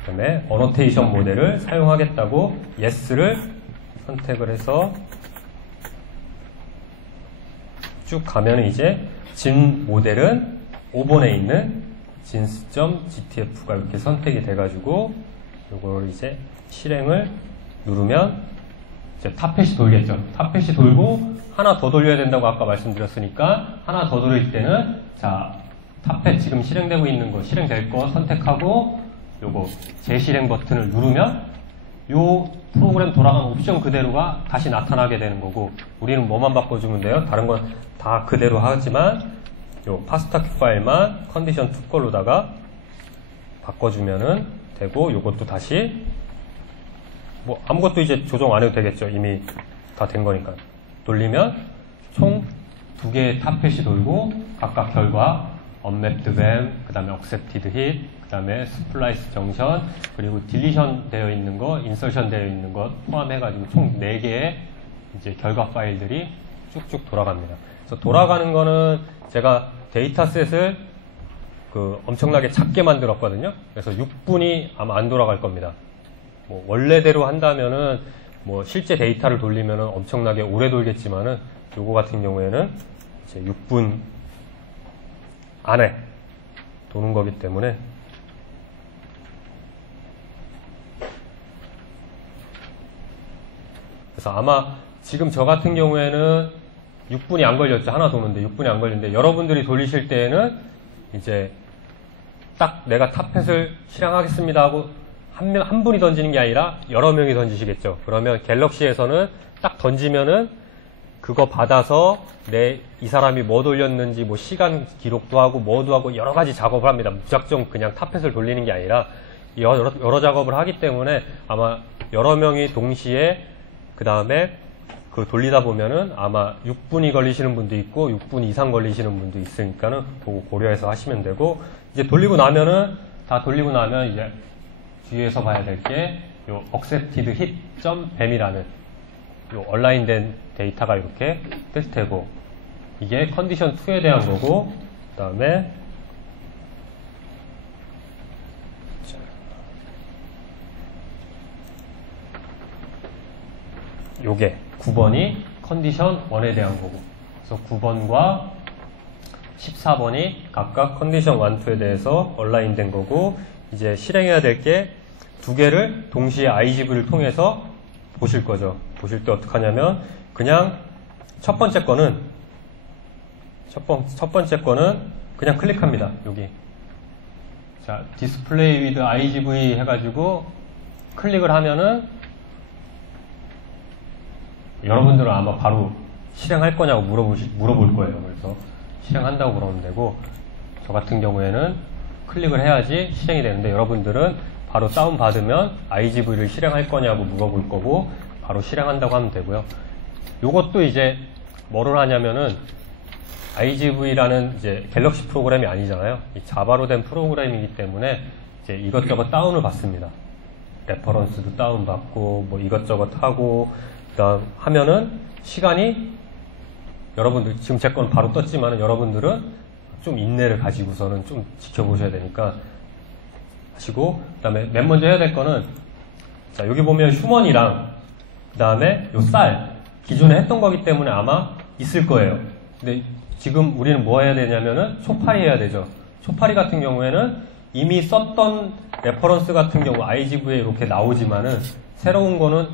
그다음에 어노테이션 모델을 사용하겠다고 Yes를 선택을 해서 쭉 가면 이제 진 모델은 5번에 있는 jins.gtf가 이렇게 선택이 돼가지고 이걸 이제 실행을 누르면 이제 탑펫이 돌겠죠. 탑펫이 돌고 하나 더 돌려야 된다고 아까 말씀드렸으니까 하나 더 돌릴 때는 자 탑펫 지금 실행되고 있는 거 실행될 거 선택하고 요거 재실행 버튼을 누르면 요 프로그램 돌아간 옵션 그대로가 다시 나타나게 되는 거고, 우리는 뭐만 바꿔주면 돼요? 다른 건 다 그대로 하지만 요 파스타큐 파일만 컨디션 2 걸로다가 바꿔주면은 되고, 요것도 다시 뭐 아무것도 이제 조정 안 해도 되겠죠. 이미 다 된 거니까. 돌리면 총 2개의 탑펫이 돌고 각각 결과 unmapped VM, 그 다음에 accepted hit, 그 다음에 splice junction, 그리고 딜리션 되어 있는 거, 인서션 되어 있는 것 포함해가지고 총 4개의 이제 결과 파일들이 쭉쭉 돌아갑니다. 그래서 돌아가는 거는 제가 데이터셋을 엄청나게 작게 만들었거든요. 그래서 6분이 아마 안 돌아갈 겁니다. 뭐 원래대로 한다면은 뭐 실제 데이터를 돌리면은 엄청나게 오래 돌겠지만은 요거 같은 경우에는 이제 6분 안에 도는 거기 때문에 그래서 아마 지금 저 같은 경우에는 6분이 안 걸렸죠. 하나 도는데 6분이 안 걸리는데 여러분들이 돌리실 때에는 이제 딱 내가 탑펫을 실행하겠습니다 하고 한 분이 던지는 게 아니라 여러 명이 던지시겠죠. 그러면 갤럭시에서는 딱 던지면은 그거 받아서 이 사람이 뭐 돌렸는지 뭐 시간 기록도 하고 뭐도 하고 여러 가지 작업을 합니다. 무작정 그냥 탑펫을 돌리는 게 아니라 여러 작업을 하기 때문에 아마 여러 명이 동시에 그 다음에 그 돌리다 보면은 아마 6분이 걸리시는 분도 있고 6분 이상 걸리시는 분도 있으니까는 그거 고려해서 하시면 되고 이제 돌리고 나면은 다 돌리고 나면 이제 뒤에서 봐야 될 게 요 accepted hit.bam이라는 요 온라인된 데이터가 이렇게 뜰 테고 이게 컨디션 2에 대한 거고 그 다음에 요게 9번이 컨디션 1에 대한 거고 그래서 9번과 14번이 각각 컨디션 1, 2에 대해서 온라인된 거고 이제 실행해야 될 게 두 개를 동시에 IGV를 통해서 보실 거죠. 보실 때 어떻게 하냐면 그냥 첫 번째 거는 그냥 클릭합니다. 여기 자 디스플레이 위드 IGV 해가지고 클릭을 하면은 여러분들은 아마 바로 실행할 거냐고 물어볼 거예요. 그래서 실행한다고 그러면 되고 저 같은 경우에는 클릭을 해야지 실행이 되는데 여러분들은 바로 다운받으면 IGV를 실행할 거냐고 물어볼 거고 바로 실행한다고 하면 되고요. 요것도 이제 뭐를 하냐면은 IGV라는 이제 갤럭시 프로그램이 아니잖아요. 이 자바로 된 프로그램이기 때문에 이제 이것저것 다운을 받습니다. 레퍼런스도 다운받고 뭐 이것저것 하고 그다음 하면은 시간이 여러분들 지금 제 건 바로 떴지만은 여러분들은 좀 인내를 가지고서는 좀 지켜보셔야 되니까 하시고 그다음에 맨 먼저 해야 될 거는 자 여기 보면 휴먼이랑 그다음에 요 쌀 기존에 했던 거기 때문에 아마 있을 거예요. 근데 지금 우리는 뭐 해야 되냐면은 초파리 해야 되죠. 초파리 같은 경우에는 이미 썼던 레퍼런스 같은 경우 IGV에 이렇게 나오지만은 새로운 거는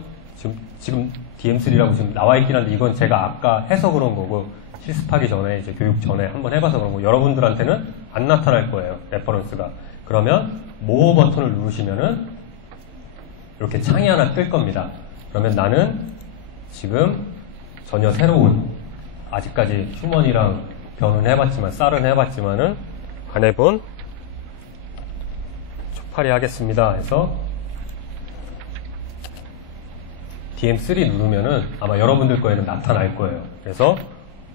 지금 DM3라고 지금 나와 있긴 한데 이건 제가 아까 해서 그런 거고 실습하기 전에 이제 교육 전에 한번 해봐서 그런 거 여러분들한테는 안 나타날 거예요. 레퍼런스가. 그러면 모어 버튼을 누르시면은 이렇게 창이 하나 뜰 겁니다. 그러면 나는 지금 전혀 새로운 아직까지 휴먼이랑 변은 해봤지만 쌀은 해봤지만은 안 해본 초파리 하겠습니다 해서 DM3 누르면은 아마 여러분들 거에는 나타날 거예요. 그래서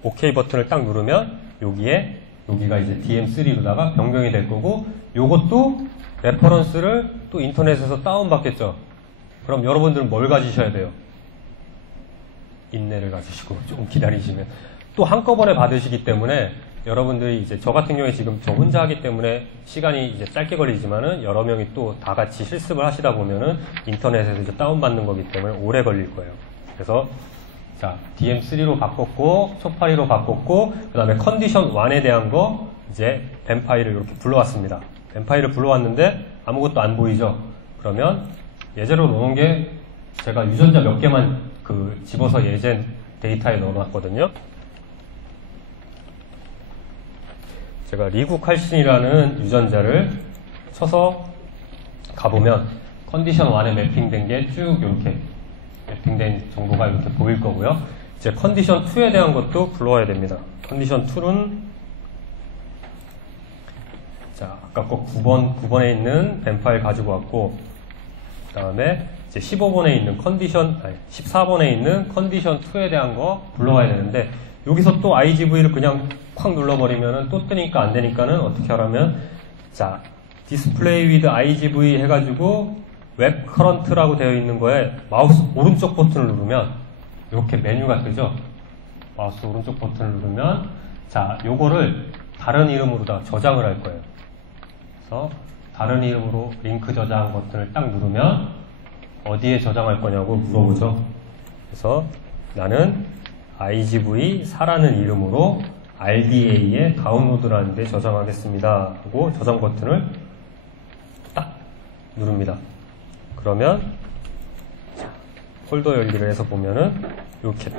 OK 버튼을 딱 누르면 여기가 이제 DM3로다가 변경이 될 거고 요것도 레퍼런스를 또 인터넷에서 다운받겠죠. 그럼 여러분들은 뭘 가지셔야 돼요? 인내를 가지시고 좀 기다리시면 또 한꺼번에 받으시기 때문에 여러분들이 이제 저 같은 경우에 지금 저 혼자 하기 때문에 시간이 이제 짧게 걸리지만은 여러 명이 또 다 같이 실습을 하시다 보면은 인터넷에서 이제 다운받는 거기 때문에 오래 걸릴 거예요. 그래서 자, DM3로 바꿨고, 초파리로 바꿨고, 그 다음에 컨디션 1에 대한 거, 이제 뱀 파일을 이렇게 불러왔습니다. 뱀 파일을 불러왔는데 아무것도 안 보이죠? 그러면 예제로 넣은 게 제가 유전자 몇 개만 집어서 예제 데이터에 넣어놨거든요. 제가 리구칼신이라는 유전자를 쳐서 가보면 컨디션 1에 매핑된 게 쭉 이렇게 매핑된 정보가 이렇게 보일 거고요. 이제 컨디션 2에 대한 것도 불러와야 됩니다. 컨디션 2는 자, 아까 거 9번에 있는 뱀 파일 가지고 왔고 그 다음에 이제 15번에 있는 14번에 있는 컨디션 2에 대한 거 불러와야 되는데 여기서 또 IGV를 그냥 콱 눌러버리면은 또 뜨니까 안 되니까는 어떻게 하라면 자, 디스플레이 위드 IGV 해가지고 웹 커런트라고 되어 있는 거에 마우스 오른쪽 버튼을 누르면 이렇게 메뉴가 뜨죠. 마우스 오른쪽 버튼을 누르면 자, 요거를 다른 이름으로다 저장을 할 거예요. 그래서 다른 이름으로 링크 저장 버튼을 딱 누르면 어디에 저장할 거냐고 물어보죠. 그래서 나는 IGV4라는 이름으로 RDA에 다운로드라는 데 저장하겠습니다 하고 저장 버튼을 딱 누릅니다. 그러면 폴더 열기를 해서 보면은 이렇게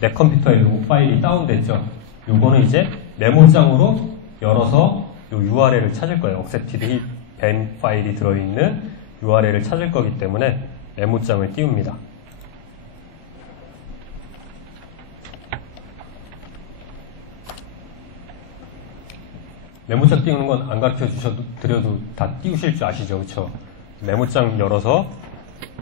내 컴퓨터에 이 파일이 다운됐죠. 요거는 이제 메모장으로 열어서 요 URL을 찾을 거예요. accepted BAM 파일이 들어있는 URL을 찾을 거기 때문에 메모장을 띄웁니다. 메모장 띄우는 건 안 가르쳐 드려도 다 띄우실 줄 아시죠? 그쵸? 메모장 열어서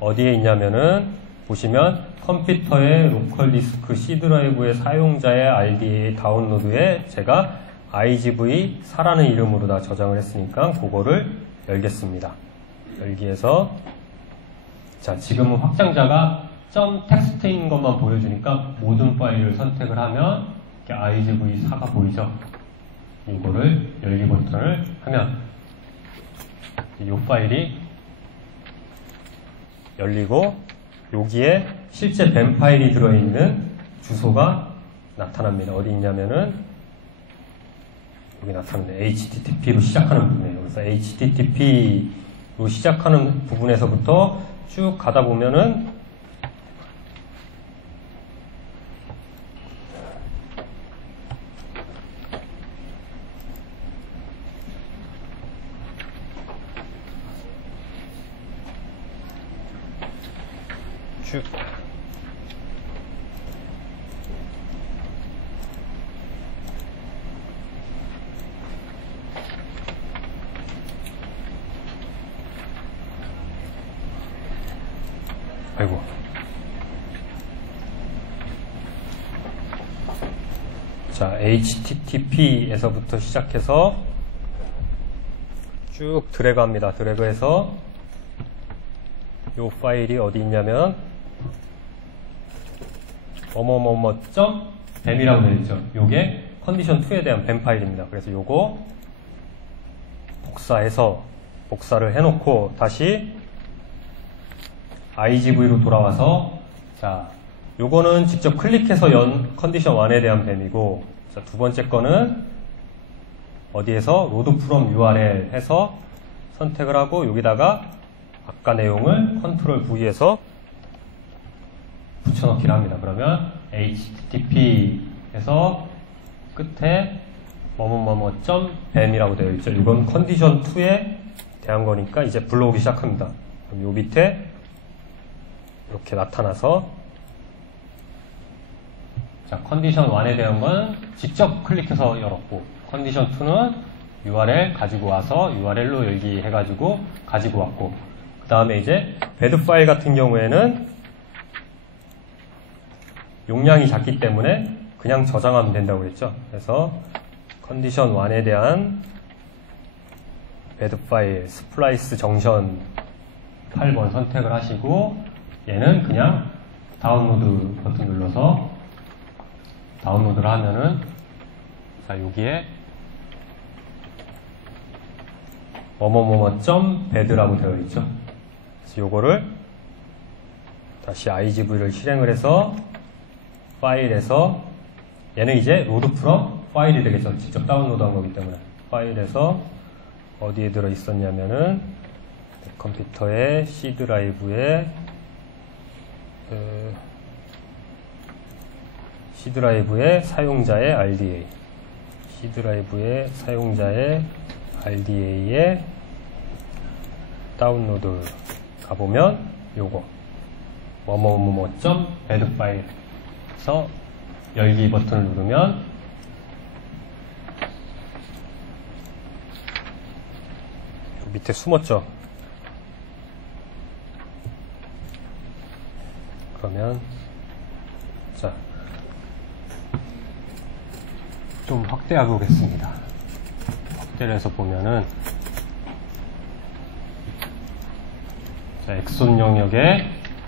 어디에 있냐면은 보시면 컴퓨터의 로컬 디스크 C 드라이브의 사용자의 RDA 다운로드에 제가 IGV4라는 이름으로 다 저장을 했으니까 그거를 열겠습니다. 열기해서 자, 지금은 확장자가 .텍스트인 것만 보여주니까 모든 파일을 선택을 하면 이렇게 IGV4가 보이죠? 이거를 열기 버튼을 하면 이 파일이 열리고 여기에 실제 뱀 파일이 들어있는 주소가 나타납니다. 어디 있냐면은 여기 나타납니다. HTTP로 시작하는 부분이에요. 그래서 HTTP로 시작하는 부분에서부터 쭉 가다 보면은 쭉 아이고 자 HTTP에서부터 시작해서 쭉 드래그합니다. 드래그해서 요 파일이 어디 있냐면 뱀이라고 되어 있죠. 요게 컨디션 2에 대한 뱀 파일입니다. 그래서 요거 복사를 해놓고 다시 IGV로 돌아와서 자 요거는 직접 클릭해서 연 컨디션 1에 대한 뱀이고 자, 두 번째 거는 어디에서 load from URL 해서 선택을 하고 여기다가 아까 내용을 컨트롤 V에서 붙여넣기를 합니다. 그러면 HTTP에서 끝에 .bam이라고 되어 있죠. 이건 컨디션 2에 대한 거니까 이제 불러오기 시작합니다. 그럼 요 밑에 이렇게 나타나서 자 컨디션 1에 대한 건 직접 클릭해서 열었고 컨디션 2는 URL 가지고 와서 URL로 열기 해가지고 가지고 왔고 그 다음에 이제 배드 파일 같은 경우에는 용량이 작기 때문에 그냥 저장하면 된다고 그랬죠. 그래서 컨디션 1에 대한 배드 파일 스플라이스 정션 8번 선택을 하시고 얘는 그냥 다운로드 버튼 눌러서 다운로드를 하면은 자 여기에 bed라고 되어 있죠. 그래서 요거를 다시 IGV를 실행을 해서 파일에서 얘는 이제 로드 프롬 파일이 되겠죠. 직접 다운로드한 거기 때문에 파일에서 어디에 들어 있었냐면은 컴퓨터의 C 드라이브에 C 드라이브의 사용자의 RDA C 드라이브의 사용자의 RDA에 다운로드 가보면 요거 bed 파일에서 열기 버튼을 누르면 밑에 숨었죠. 그러면 자 좀 확대해 보겠습니다. 확대를 해서 보면은 자, 엑손 영역에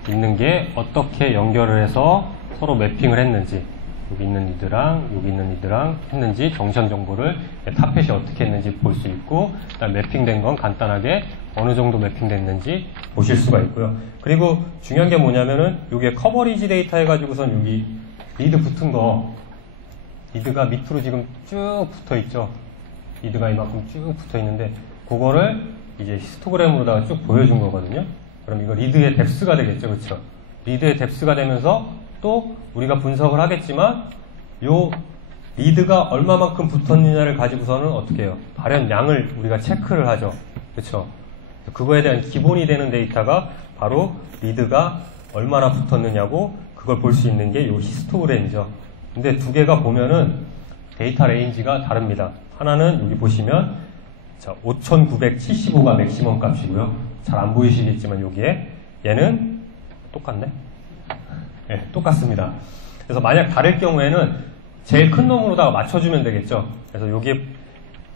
있는 게 어떻게 연결을 해서 서로 매핑을 했는지 여기 있는 이드랑 여기 있는 이드랑 했는지 정션 정보를 타펫이 어떻게 했는지 볼 수 있고 그다음 매핑된 건 간단하게 어느 정도 매핑됐는지 보실 수가 있고요. 그리고 중요한 게 뭐냐면은 여기에 커버리지 데이터 해가지고선 여기 리드 붙은 거 리드가 밑으로 지금 쭉 붙어 있죠. 리드가 이만큼 쭉 붙어 있는데 그거를 이제 히스토그램으로다가 쭉 보여준 거거든요. 그럼 이거 리드의 뎁스가 되겠죠, 그렇죠? 리드의 뎁스가 되면서 또 우리가 분석을 하겠지만 요 리드가 얼마만큼 붙었느냐를 가지고서는 어떻게 해요? 발현량을 우리가 체크를 하죠, 그렇죠? 그거에 대한 기본이 되는 데이터가 바로 리드가 얼마나 붙었느냐고 그걸 볼 수 있는 게 요 히스토그램이죠. 근데 두 개가 보면은 데이터 레인지가 다릅니다. 하나는 여기 보시면 자, 5975가 맥시멈 값이고요. 잘 안 보이시겠지만 여기에 얘는 똑같네. 네, 똑같습니다. 그래서 만약 다를 경우에는 제일 큰 놈으로다가 맞춰주면 되겠죠. 그래서 여기에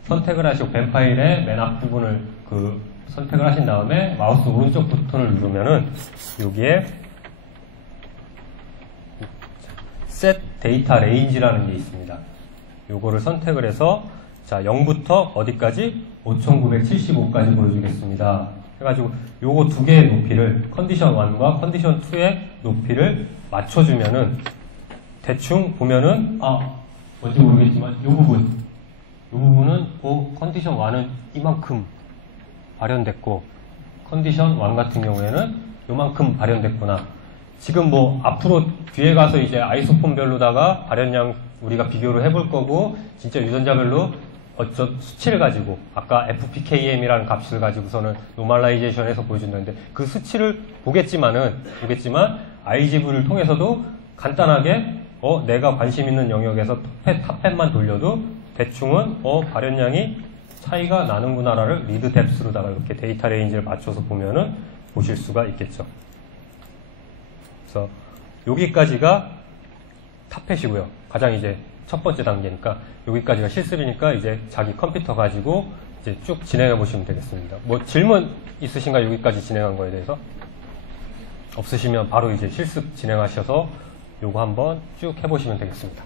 선택을 하시고 벤 파일의 맨 앞부분을 선택을 하신 다음에 마우스 오른쪽 버튼을 누르면은 여기에 Set Data Range라는 게 있습니다. 요거를 선택을 해서 자 0부터 어디까지? 5975까지 보여주겠습니다. 해가지고 요거 두 개의 높이를 컨디션 1과 컨디션 2의 높이를 맞춰주면은 대충 보면은 뭔지 모르겠지만 요 부분은 컨디션 1은 이만큼 발현됐고 컨디션 1 같은 경우에는 요만큼 발현됐구나. 지금 뭐 앞으로 뒤에 가서 이제 아이소폰별로다가 발현량 우리가 비교를 해볼 거고 진짜 유전자별로 수치를 가지고 아까 FPKM이라는 값을 가지고서는 노멀라이제이션해서 보여준다는데 그 수치를 보겠지만 IGV를 통해서도 간단하게 내가 관심 있는 영역에서 탑10만 돌려도 대충은 발현량이 차이가 나는구나를 리드 뎁스로다가 이렇게 데이터 레인지를 맞춰서 보면은 보실 수가 있겠죠. 그래서 여기까지가 탑팻이고요. 가장 이제 첫 번째 단계니까 여기까지가 실습이니까 이제 자기 컴퓨터 가지고 이제 쭉 진행해 보시면 되겠습니다. 뭐 질문 있으신가요? 여기까지 진행한 거에 대해서? 없으시면 바로 이제 실습 진행하셔서 요거 한번 쭉 해보시면 되겠습니다.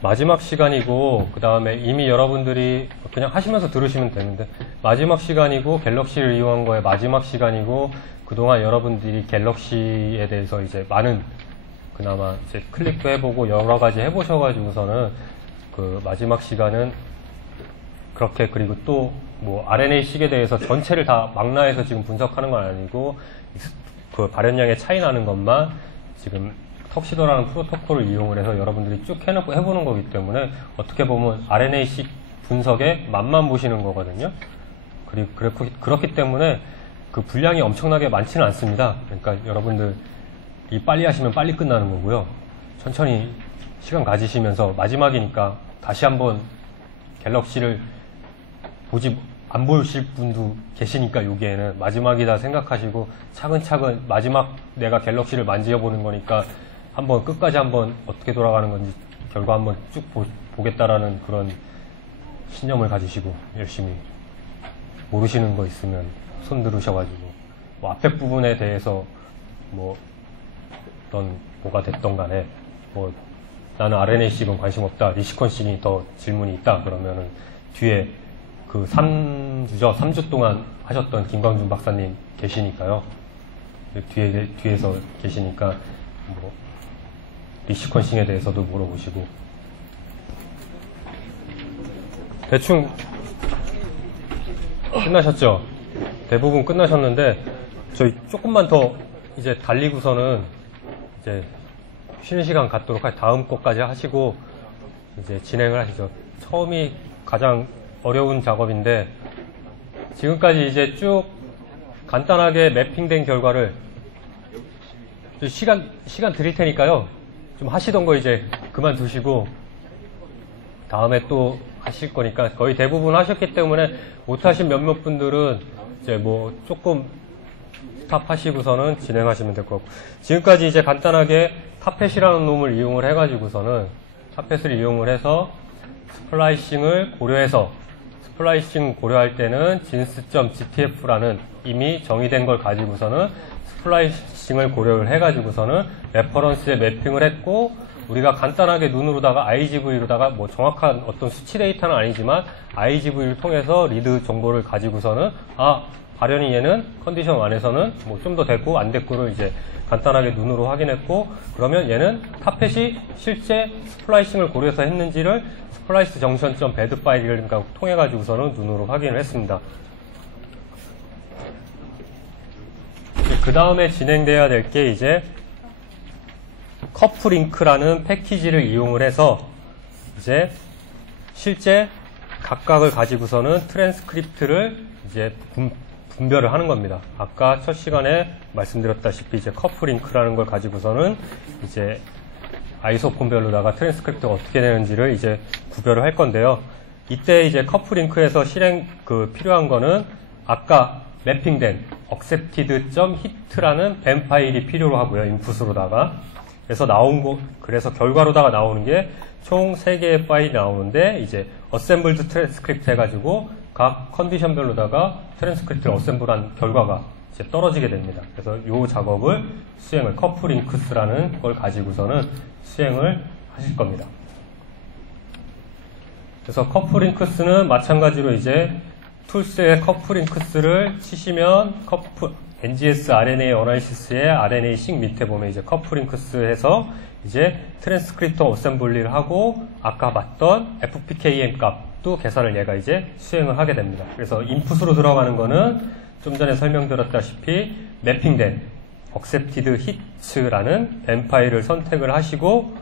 마지막 시간이고 그 다음에 이미 여러분들이 그냥 하시면서 들으시면 되는데 마지막 시간이고 갤럭시를 이용한 거에 마지막 시간이고 그동안 여러분들이 갤럭시에 대해서 이제 많은 그나마 이제 클릭도 해보고 여러 가지 해보셔가지고서는 그 마지막 시간은 그렇게 그리고 또 뭐 RNA-seq에 대해서 전체를 다 망라해서 지금 분석하는 건 아니고 그 발현량의 차이 나는 것만 지금 턱시도라는 프로토콜을 이용을 해서 여러분들이 쭉 해보는 거기 때문에 어떻게 보면 RNA-seq 분석의 맛만 보시는 거거든요. 그렇기 때문에 그 분량이 엄청나게 많지는 않습니다. 그러니까 여러분들 이 빨리 하시면 빨리 끝나는 거고요. 천천히 시간 가지시면서 마지막이니까 다시 한번 갤럭시를 안 보실 분도 계시니까 여기에는 마지막이다 생각하시고 차근차근 마지막 내가 갤럭시를 만져보는 거니까 한번 끝까지 한번 어떻게 돌아가는 건지 결과 한번 쭉 보겠다라는 그런 신념을 가지시고 열심히 모르시는 거 있으면 손 들으셔가지고 뭐 앞에 부분에 대해서 뭐 뭐가 됐던 간에 뭐 나는 RNA-seq은 관심 없다, 리시퀀싱이 더 질문이 있다 그러면은 뒤에 그 3주 동안 하셨던 김광준 박사님 계시니까요. 뒤에서 계시니까 뭐 리시퀀싱에 대해서도 물어보시고 대충 끝나셨죠? 대부분 끝나셨는데 저희 조금만 더 이제 달리고서는 이제 쉬는 시간 갖도록 다음 거까지 하시고 이제 진행을 하시죠. 처음이 가장 어려운 작업인데 지금까지 이제 쭉 간단하게 매핑된 결과를 시간 드릴 테니까요. 좀 하시던 거 이제 그만두시고 다음에 또 하실 거니까 거의 대부분 하셨기 때문에 못하신 몇몇 분들은 이제 뭐 조금 스탑하시고서는 진행하시면 될 것 같고 지금까지 이제 간단하게 탑팻이라는 놈을 이용을 해가지고서는 탑팻을 이용을 해서 스플라이싱을 고려해서 스플라이싱 고려할 때는 gins.gtf라는 이미 정의된 걸 가지고서는 스플라이싱을 고려를 해가지고서는 레퍼런스에 매핑을 했고 우리가 간단하게 눈으로다가 IGV로다가 뭐 정확한 어떤 수치 데이터는 아니지만 IGV를 통해서 리드 정보를 가지고서는 발현이 얘는 컨디션 1에서는 뭐 좀 더 됐고 안 됐고를 이제 간단하게 눈으로 확인했고, 그러면 얘는 타펫이 실제 스플라이싱을 고려해서 했는지를 스플라이스 정션 배드 파일을 통해 가지고서는 눈으로 확인을 했습니다. 그 다음에 진행돼야 될 게 이제 커프링크라는 패키지를 이용을 해서 이제 실제 각각을 가지고서는 트랜스크립트를 이제 분별을 하는 겁니다. 아까 첫 시간에 말씀드렸다시피 이제 커프링크라는 걸 가지고서는 이제 아이소폰별로다가 트랜스크립트가 어떻게 되는지를 이제 구별을 할 건데요. 이때 이제 커프링크에서 필요한 거는 아까 매핑된 accepted.hit라는 밴 파일이 필요로 하고요. 인풋으로다가. 그래서 결과로다가 나오는 게 총 3개의 파일이 나오는데, 이제 assembled transcript 해가지고 각 컨디션별로다가 트랜스크립트를 어셈블한 결과가 이제 떨어지게 됩니다. 그래서 이 작업을 커프링크스라는 걸 가지고서는 수행을 하실 겁니다. 그래서 커프링크스는 마찬가지로 이제 툴스의 커프링크스를 치시면 NGS RNA 어나리시스의 RNA-seq 밑에 보면 이제 커프링크스 해서 이제 트랜스크립트 어셈블리를 하고 아까 봤던 FPKM 값도 계산을 얘가 이제 수행을 하게 됩니다. 그래서 인풋으로 들어가는 거는 좀 전에 설명드렸다시피 매핑된 accepted hit라는 밴 파일을 선택을 하시고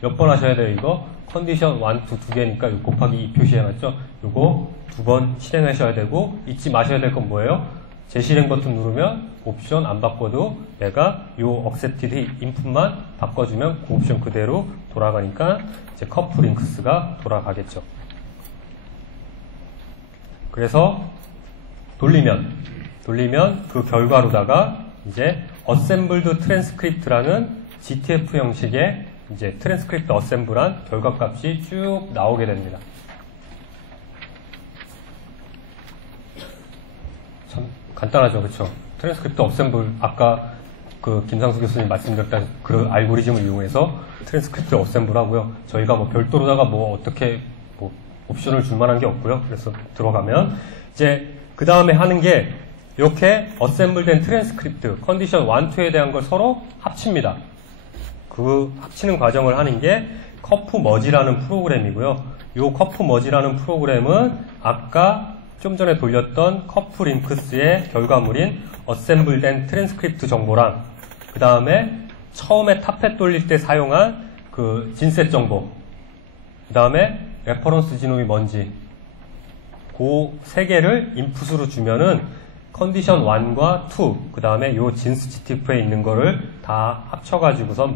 몇 번 하셔야 돼요, 이거? 컨디션 1, 2 두 개니까 이거 곱하기 2 표시해놨죠? 이거 2번 실행하셔야 되고, 잊지 마셔야 될 건 뭐예요? 재실행 버튼 누르면 옵션 안 바꿔도 내가 요 accepted 인풋만 바꿔주면 그 옵션 그대로 돌아가니까 이제 커프링크스가 돌아가겠죠. 그래서 돌리면 그 결과로다가 이제 assembled transcript라는 GTF 형식의 이제 트랜스크립트 어셈블한 결과값이 쭉 나오게 됩니다. 참 간단하죠, 그렇죠? 트랜스크립트 어셈블, 아까 그 김상수 교수님 말씀드렸던 그 알고리즘을 이용해서 트랜스크립트 어셈블 하고요. 저희가 뭐 별도로다가 뭐 어떻게 뭐 옵션을 줄 만한 게 없고요. 그래서 들어가면 이제 그 다음에 하는 게 이렇게 어셈블된 트랜스크립트 컨디션 1, 2에 대한 걸 서로 합칩니다. 그 합치는 과정을 하는 게 커프머지라는 프로그램이고요. 이 커프머지라는 프로그램은 아까 좀 전에 돌렸던 커프링크스의 결과물인 어셈블된 트랜스크립트 정보랑 그 다음에 처음에 타펫 돌릴 때 사용한 그 진셋 정보, 그 다음에 레퍼런스 지놈이 뭔지 그 세 개를 인풋으로 주면은 컨디션 1과 2, 그 다음에 요 진스 GTF에 있는 거를 다 합쳐가지고선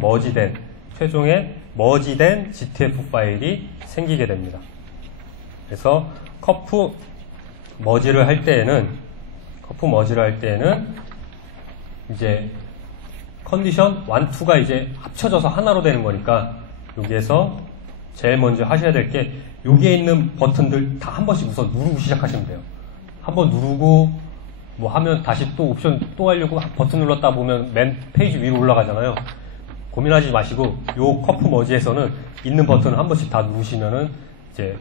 최종의 머지된 GTF 파일이 생기게 됩니다. 그래서 커프 머지를 할 때에는 이제 컨디션 1, 2가 이제 합쳐져서 하나로 되는 거니까 여기에서 제일 먼저 하셔야 될 게 여기에 있는 버튼들 다 한 번씩 우선 누르고 시작하시면 돼요. 한번 누르고 뭐 하면 다시 또 옵션 또 하려고 버튼 눌렀다 보면 맨 페이지 위로 올라가잖아요. 고민하지 마시고 요 커프 머지에서는 있는 버튼을 한 번씩 다 누르시면은 이제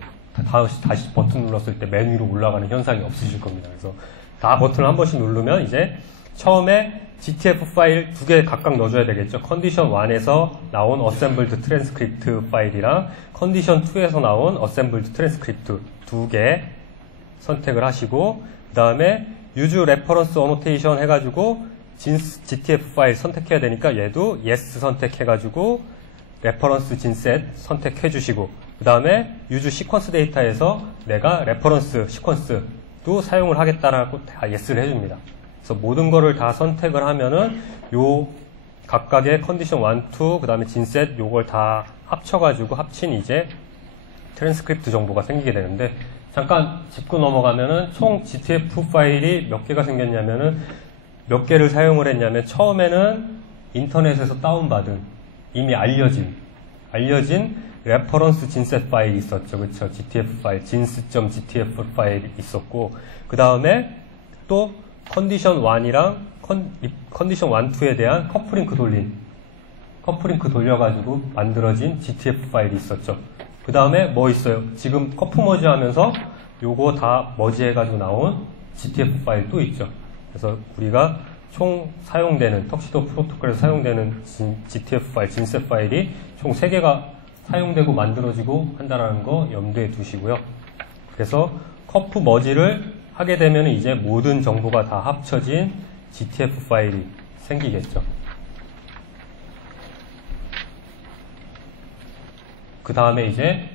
다시 버튼 눌렀을 때 맨 위로 올라가는 현상이 없으실 겁니다. 그래서 다 버튼을 한 번씩 누르면 이제 처음에 GTF 파일 2개 각각 넣어줘야 되겠죠. 컨디션 1에서 나온 assembled transcript 파일이랑 컨디션 2에서 나온 assembled transcript 2개 선택을 하시고 그 다음에 use reference annotation 해가지고 GTF 파일 선택해야 되니까 얘도 yes 선택해가지고 reference 진셋 선택해주시고 그 다음에 use sequence 데이터에서 내가 reference sequence도 사용을 하겠다라고 다 yes를 해줍니다. 그래서 모든 거를 다 선택을 하면은 요 각각의 컨디션 1, 2, 그 다음에 진셋 요걸 다 합쳐가지고 합친 이제 트랜스크립트 정보가 생기게 되는데 잠깐 짚고 넘어가면은 총 GTF 파일이 몇 개가 생겼냐면은 몇 개를 사용을 했냐면 처음에는 인터넷에서 다운받은 이미 알려진 레퍼런스 진셋 파일이 있었죠. 그쵸? GTF 파일, 진스.gtf 파일이 있었고 그 다음에 또 컨디션 1이랑 컨디션 1, 2에 대한 커프링크 돌린 커프링크 돌려가지고 만들어진 GTF 파일이 있었죠. 그 다음에 뭐 있어요? 지금 커프 머지 하면서 요거 다 머지 해가지고 나온 GTF 파일 또 있죠. 그래서 우리가 총 사용되는, 턱시도 프로토콜에서 사용되는 GTF 파일, 진셋 파일이 총 3개가 사용되고 만들어지고 한다는 거 염두에 두시고요. 그래서 커프 머지를 하게 되면 이제 모든 정보가 다 합쳐진 GTF 파일이 생기겠죠. 그 다음에 이제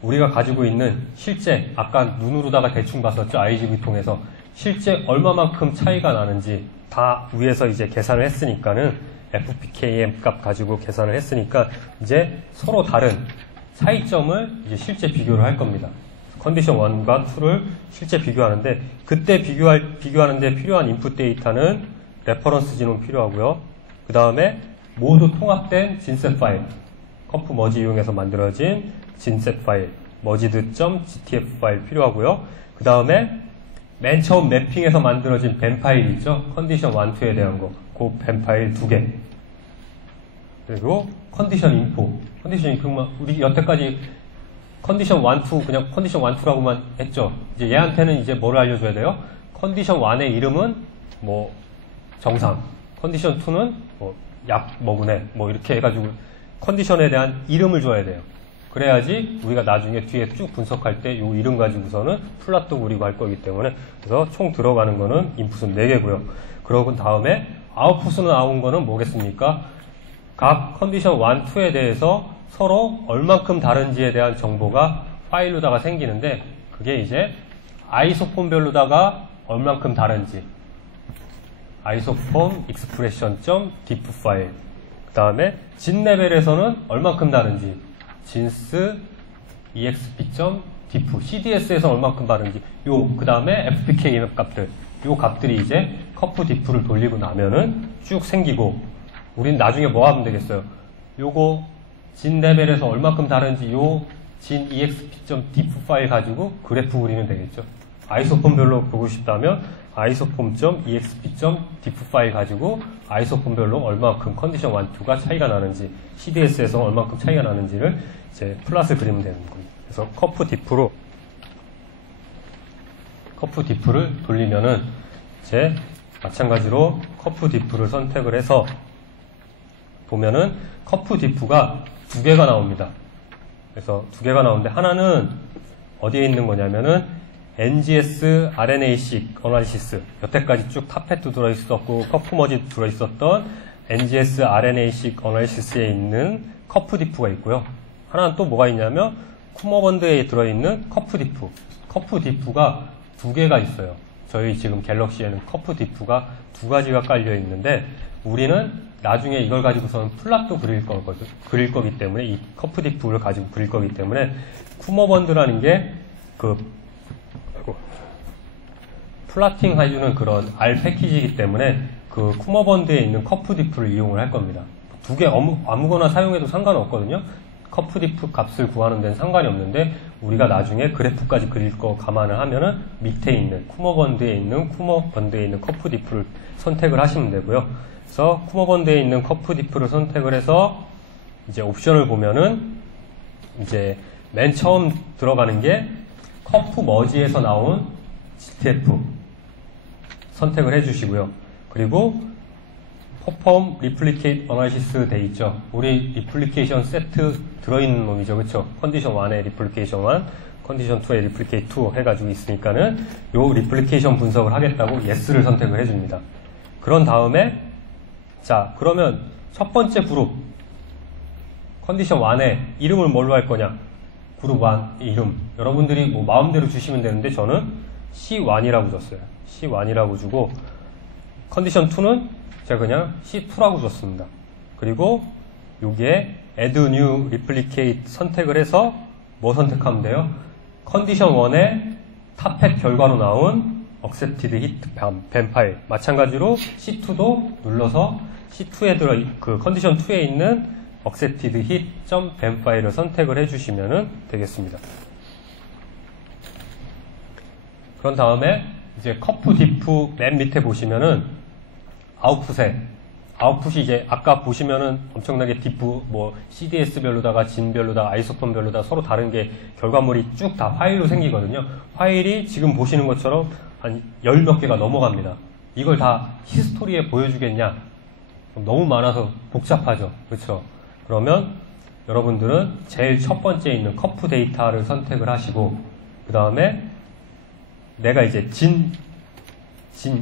우리가 가지고 있는 실제 아까 눈으로다가 대충 봤었죠. IGV 통해서 실제 얼마만큼 차이가 나는지 다 위에서 이제 계산을 했으니까는 FPKM 값 가지고 계산을 했으니까 이제 서로 다른 차이점을 이제 실제 비교를 할 겁니다. 컨디션 1과 2를 실제 비교하는데 그때 비교하는데 필요한 인풋 데이터는 레퍼런스 진원 필요하고요. 그 다음에 모두 통합된 진셋 파일, 커프 머지 이용해서 만들어진 진셋 파일, merged.gtf 파일 필요하고요. 그 다음에 맨 처음 매핑에서 만들어진 뱀 파일 있죠? 컨디션 1, 2에 대한 거. 그 뱀 파일 2개. 그리고 컨디션 인포. 컨디션 인포만, 우리 여태까지 컨디션 1, 2, 그냥 컨디션 1, 2라고만 했죠? 이제 얘한테는 이제 뭐를 알려줘야 돼요? 컨디션 1의 이름은 뭐, 정상. 컨디션 2는 뭐, 약 먹으네. 뭐, 이렇게 해가지고 컨디션에 대한 이름을 줘야 돼요. 그래야지 우리가 나중에 뒤에 쭉 분석할 때 이 이름 가지고서는 플랫도 그리고 할 거기 때문에 그래서 총 들어가는 거는 인풋은 4개고요. 그러고 다음에 아웃풋으로 나온 거는 뭐겠습니까? 각 컨디션 1, 2에 대해서 서로 얼만큼 다른지에 대한 정보가 파일로다가 생기는데 그게 이제 아이소폼별로다가 얼만큼 다른지 아이소폼 expression.diff 파일 그 다음에 진 레벨에서는 얼만큼 다른지 진스 exp.diff CDS에서 얼만큼 다른지 그 다음에 FPKM 값들 요 값들이 이제 커프 diff를 돌리고 나면은 쭉 생기고 우린 나중에 뭐 하면 되겠어요? 요거 진 레벨에서 얼만큼 다른지 요 진 exp.diff 파일 가지고 그래프 그리면 되겠죠. 아이소폼별로 보고 싶다면 isoform.exp.diff 파일 가지고 아이소폼별로 얼마큼 컨디션 1, 2가 차이가 나는지 CDS에서 얼마큼 차이가 나는지를 이제 플랫을 그리면 되는 겁니다. 그래서 커프 diff를 돌리면은 이제 마찬가지로 커프 diff를 선택을 해서 보면은 커프 diff가 2개가 나옵니다. 그래서 2개가 나오는데 하나는 어디에 있는 거냐면은 NGS RNA-seq 어널리시스 여태까지 쭉 탑팻도 들어있었고 커프 머지도 들어있었던 NGS RNA-seq 어널리시스에 있는 커프 diff가 있고요. 하나는 또 뭐가 있냐면 쿠머번드에 들어있는 커프 diff가 2개가 있어요. 저희 지금 갤럭시에는 커프 diff가 2가지가 깔려 있는데 우리는 나중에 이걸 가지고서는 플랫도 그릴 거기 때문에 이 커프 diff를 가지고 그릴 거기 때문에 쿠머번드라는 게 플라팅 해주는 그런 R 패키지이기 때문에 그 쿠머번드에 있는 커프 diff를 이용을 할 겁니다. 2개 아무거나 사용해도 상관없거든요. 커프 diff 값을 구하는 데는 상관이 없는데 우리가 나중에 그래프까지 그릴 거 감안을 하면은 밑에 있는 쿠머번드에 있는 커프 diff를 선택을 하시면 되고요. 그래서 쿠머번드에 있는 커프 diff를 선택을 해서 이제 옵션을 보면은 이제 맨 처음 들어가는 게 커프 머지에서 나온 GTF 선택을 해주시고요. 그리고 perform replicate analysis 돼 있죠. 우리 replication 세트 들어있는 놈이죠. 그쵸? 컨디션 1에 replication 1, 컨디션 2에 replicate 2 해가지고 있으니까는 요 replication 분석을 하겠다고 yes를 선택을 해줍니다. 그런 다음에 자 그러면 첫 번째 그룹 컨디션 1에 이름을 뭘로 할 거냐? 그룹 1 이름 여러분들이 뭐 마음대로 주시면 되는데 저는 C1이라고 줬어요. C1이라고 주고 컨디션 2는 제가 그냥 C2라고 줬습니다. 그리고 여기에 add new replicate 선택을 해서 뭐 선택하면 돼요? 컨디션 1의 탑팻 결과로 나온 accepted hit 뱀 파일 마찬가지로 C2도 눌러서 C2에 그 컨디션 2에 있는 accepted hit.뱀 파일을 선택을 해주시면 되겠습니다. 그런 다음에 이제 커프 diff 맨 밑에 보시면은 아웃풋이 이제 아까 보시면은 엄청나게 디프 뭐 CDS별로다가 진별로다가 아이소톤별로다가 서로 다른 게 결과물이 쭉 다 파일로 생기거든요. 파일이 지금 보시는 것처럼 한 10몇 개가 넘어갑니다. 이걸 다 히스토리에 보여주겠냐? 너무 많아서 복잡하죠. 그렇죠? 그러면 여러분들은 제일 첫 번째 있는 커프 데이터를 선택을 하시고 그 다음에 내가 이제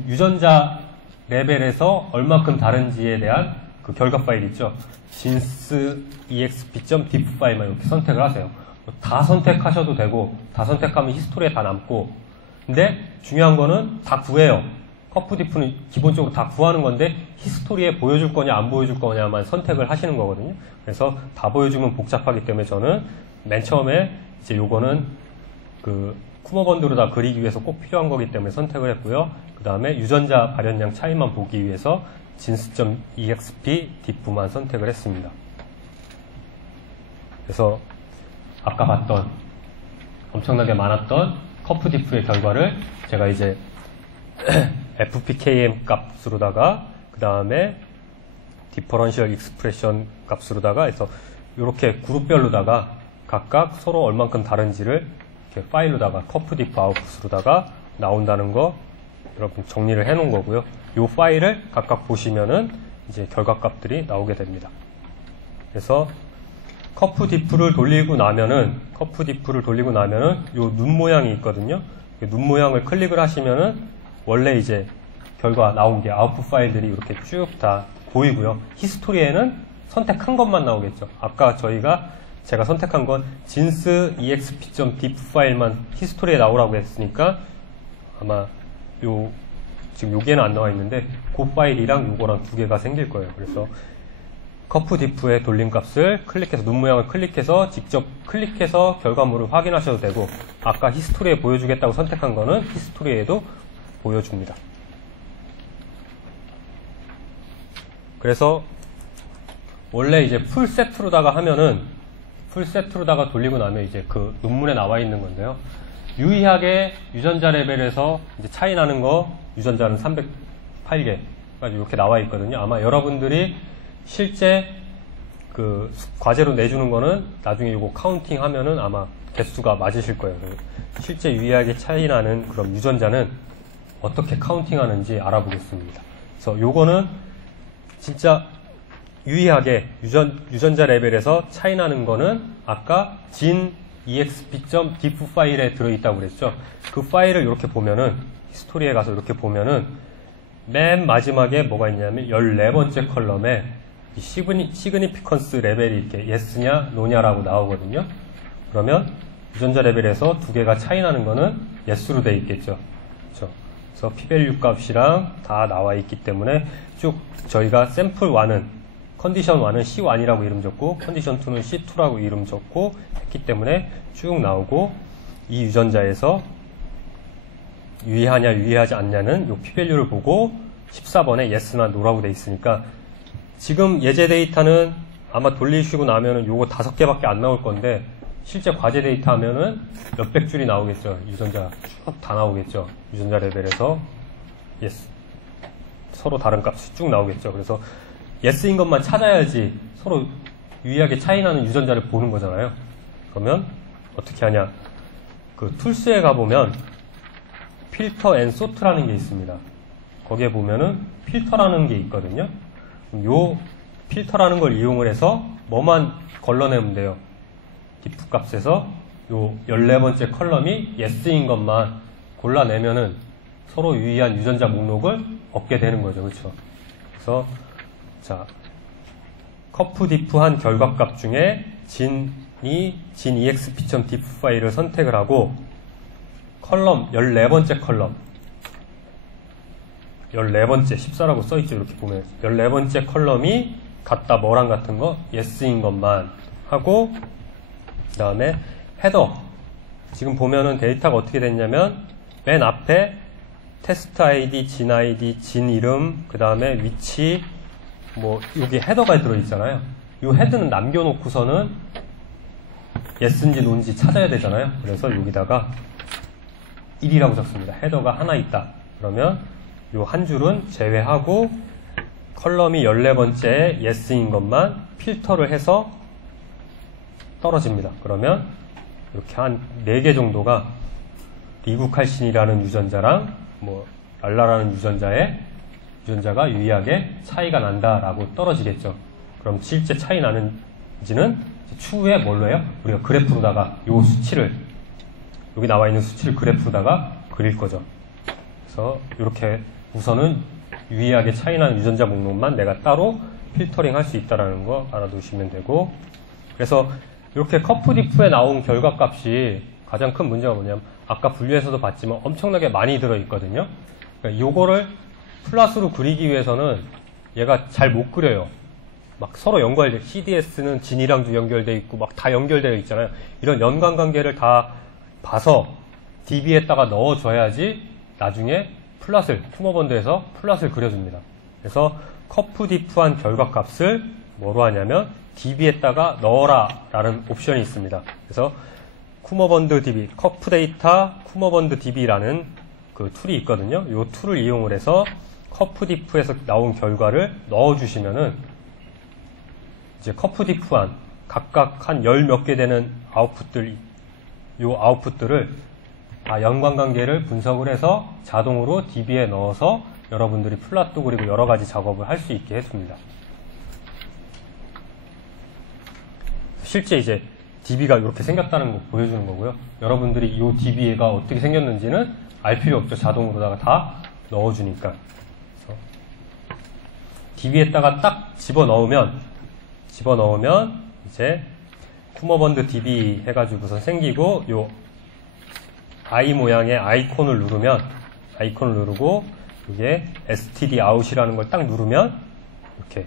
유전자 레벨에서 얼마큼 다른지에 대한 그 결과 파일 있죠. gins.exp.diff 파일만 이렇게 선택을 하세요. 다 선택하셔도 되고 다 선택하면 히스토리에 다 남고 근데 중요한 거는 다 구해요. 커프 디프는 기본적으로 다 구하는 건데 히스토리에 보여줄 거냐 안 보여줄 거냐만 선택을 하시는 거거든요. 그래서 다 보여주면 복잡하기 때문에 저는 맨 처음에 이제 요거는 그 쿠머번드로 다 그리기 위해서 꼭 필요한 거기 때문에 선택을 했고요. 그 다음에 유전자 발현량 차이만 보기 위해서 gins.exp diff만 선택을 했습니다. 그래서 아까 봤던 엄청나게 많았던 커프 diff의 결과를 제가 이제 fpkm 값으로다가 그 다음에 디퍼런셜 익스프레션 값으로다가 해서 이렇게 그룹별로다가 각각 서로 얼만큼 다른지를 이렇게 파일로다가 커프 디프 아웃풋으로다가 나온다는 거 여러분 정리를 해 놓은 거고요. 이 파일을 각각 보시면은 이제 결과값들이 나오게 됩니다. 그래서 커프 디프를 돌리고 나면은 요 눈 모양이 있거든요. 눈 모양을 클릭을 하시면은 원래 이제 결과 나온 게 아웃풋 파일들이 이렇게 쭉 다 보이고요. 히스토리에는 선택한 것만 나오겠죠. 아까 제가 선택한 건 gins.exp.diff 파일만 히스토리에 나오라고 했으니까 아마 지금 요게는 안 나와 있는데 그 파일이랑 요거랑 두 개가 생길 거예요. 그래서 커프 디프의 돌림 값을 클릭해서 눈 모양을 클릭해서 직접 클릭해서 결과물을 확인하셔도 되고 아까 히스토리에 보여주겠다고 선택한 거는 히스토리에도 보여줍니다. 그래서 원래 이제 풀 세트로다가 돌리고 나면 이제 그 논문에 나와 있는 건데요. 유의하게 유전자 레벨에서 이제 차이 나는 거 유전자는 308개 이렇게 나와 있거든요. 아마 여러분들이 실제 그 과제로 내주는 거는 나중에 이거 카운팅 하면은 아마 개수가 맞으실 거예요. 실제 유의하게 차이 나는 그런 유전자는 어떻게 카운팅 하는지 알아보겠습니다. 그래서 요거는 진짜 유의하게 유전자 레벨에서 차이 나는 거는 아까 gin.exp.diff 파일에 들어있다고 그랬죠. 그 파일을 이렇게 보면은 히스토리에 가서 이렇게 보면은 맨 마지막에 뭐가 있냐면 14번째 컬럼에 이 시그니피컨스 레벨이 이렇게 yes냐 no냐라고 나오거든요. 그러면 유전자 레벨에서 두 개가 차이 나는 거는 yes로 돼 있겠죠. 그렇죠? 그래서 p-value 값이랑 다 나와 있기 때문에 쭉 저희가 샘플 1은 컨디션 1은 C1이라고 이름 적고 컨디션 2는 C2라고 이름 적고 했기 때문에 쭉 나오고 이 유전자에서 유의하냐 유의하지 않냐는 요 p-value를 보고 14번에 yes나 no라고 돼 있으니까 지금 예제 데이터는 아마 돌리시고 나면은 요거 5개밖에 안 나올 건데 실제 과제 데이터 하면은 몇백 줄이 나오겠죠. 유전자 쭉 다 나오겠죠. 유전자 레벨에서 yes 서로 다른 값이 쭉 나오겠죠. 그래서 yes인 것만 찾아야지 서로 유의하게 차이 나는 유전자를 보는 거잖아요. 그러면 어떻게 하냐? 그 툴스에 가보면 필터 앤 소트라는 게 있습니다. 거기에 보면은 필터라는 게 있거든요. 요 필터라는 걸 이용을 해서 뭐만 걸러내면 돼요. diff 값에서 요 14번째 컬럼이 yes인 것만 골라내면은 서로 유의한 유전자 목록을 얻게 되는 거죠. 그렇죠? 그래서 자, 커프 디프한 결과값 중에 gin.exp.diff 파일을 선택을 하고 컬럼 14번째 컬럼 14번째 14라고 써있죠. 이렇게 보면 14번째 컬럼이 같다 뭐랑 같은 거 yes인 것만 하고 그 다음에 헤더 지금 보면은 데이터가 어떻게 됐냐면 맨 앞에 테스트 아이디, 진 아이디, 진 이름 그 다음에 위치 뭐 여기 헤더가 들어있잖아요. 이 헤드는 남겨놓고서는 yes인지 no인지 찾아야 되잖아요. 그래서 여기다가 1이라고 적습니다. 헤더가 하나 있다. 그러면 요 한 줄은 제외하고 컬럼이 14번째 yes인 것만 필터를 해서 떨어집니다. 그러면 이렇게 한 4개 정도가 리브칼신이라는 유전자랑 뭐 랄라라는 유전자가 유의하게 차이가 난다라고 떨어지겠죠. 그럼 실제 차이 나는지는 추후에 뭘로 해요? 우리가 그래프로다가 요 수치를, 여기 나와 있는 수치를 그래프로다가 그릴 거죠. 그래서 이렇게 우선은 유의하게 차이 나는 유전자 목록만 내가 따로 필터링 할 수 있다는 거 알아두시면 되고, 그래서 이렇게 커프디프에 나온 결과값이 가장 큰 문제가 뭐냐면 아까 분류에서도 봤지만 엄청나게 많이 들어있거든요. 그러니까 요거를 플롯으로 그리기 위해서는 얘가 잘 못 그려요. 막 서로 연관돼, CDS는 진이랑도 연결돼 있고 막 다 연결되어 있잖아요. 이런 연관관계를 다 봐서 DB에다가 넣어줘야지 나중에 플롯을, 쿠머번드에서 플롯을 그려줍니다. 그래서 커프디프한 결과값을 뭐로 하냐면 DB에다가 넣어라 라는 옵션이 있습니다. 그래서 쿠머번드 DB, 커프 데이터 쿠머번드 DB라는 그 툴이 있거든요. 이 툴을 이용을 해서 커프디프에서 나온 결과를 넣어주시면은 이제 커프디프한 각각 한 10몇 개 되는 아웃풋들을 연관관계를 분석을 해서 자동으로 DB에 넣어서 여러분들이 플롯도 그리고 여러 가지 작업을 할 수 있게 해줍니다. 실제 이제 DB가 이렇게 생겼다는 거 보여주는 거고요. 여러분들이 이 DB가 어떻게 생겼는지는 알 필요 없죠. 자동으로다가 다 넣어주니까. 그래서 DB에다가 딱 집어넣으면 이제 쿠머번드 DB 해가지고서 생기고 요 I 모양의 아이콘을 누르고 이게 std out이라는 걸 딱 누르면 이렇게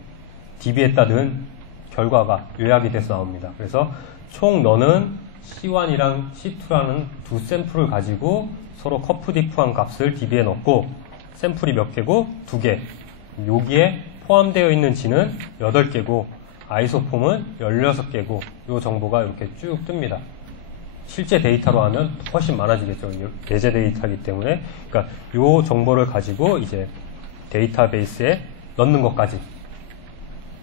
DB에다 넣은 결과가 요약이 돼서 나옵니다. 그래서 총 너는 C1이랑 C2라는 두 샘플을 가지고 서로 커프디프한 값을 DB에 넣고 샘플이 몇 개고? 2개. 여기에 포함되어 있는 지는 8개고 아이소폼은 16개고 이 정보가 이렇게 쭉 뜹니다. 실제 데이터로 하면 훨씬 많아지겠죠. 예제 데이터이기 때문에. 그러니까 이 정보를 가지고 이제 데이터베이스에 넣는 것까지.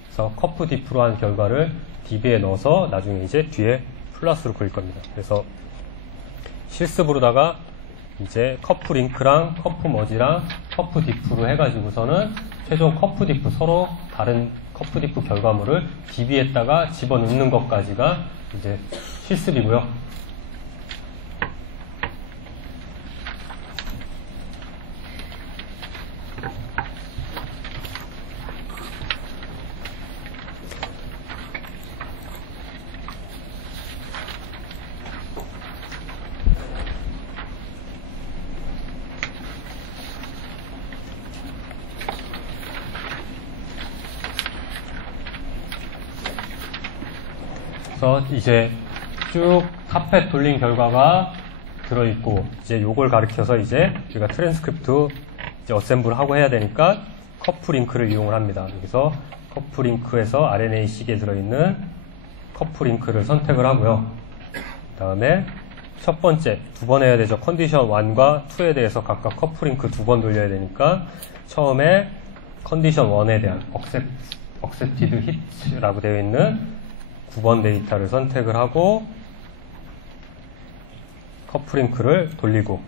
그래서 커프디프로 한 결과를 DB에 넣어서 나중에 이제 뒤에 플러스로 그릴 겁니다. 그래서 실습으로다가 이제 커프링크랑 커프머지랑 커프디프로 해가지고서는 최종 커프디프, 서로 다른 커프디프 결과물을 DB에다가 집어넣는 것까지가 이제 실습이고요. 그래서 이제 쭉 카펫 돌린 결과가 들어있고 이제 요걸 가리켜서 이제 우리가 트랜스크립트 이제 어셈블 하고 해야 되니까 커프링크를 이용을 합니다. 여기서 커프링크에서 RNA-seq에 들어있는 커프링크를 선택을 하고요. 그 다음에 첫 번째, 2번 해야 되죠. 컨디션 1과 2에 대해서 각각 커프링크 2번 돌려야 되니까 처음에 컨디션 1에 대한 accepted hit라고 되어 있는 9번 데이터를 선택을 하고 커프링크를 돌리고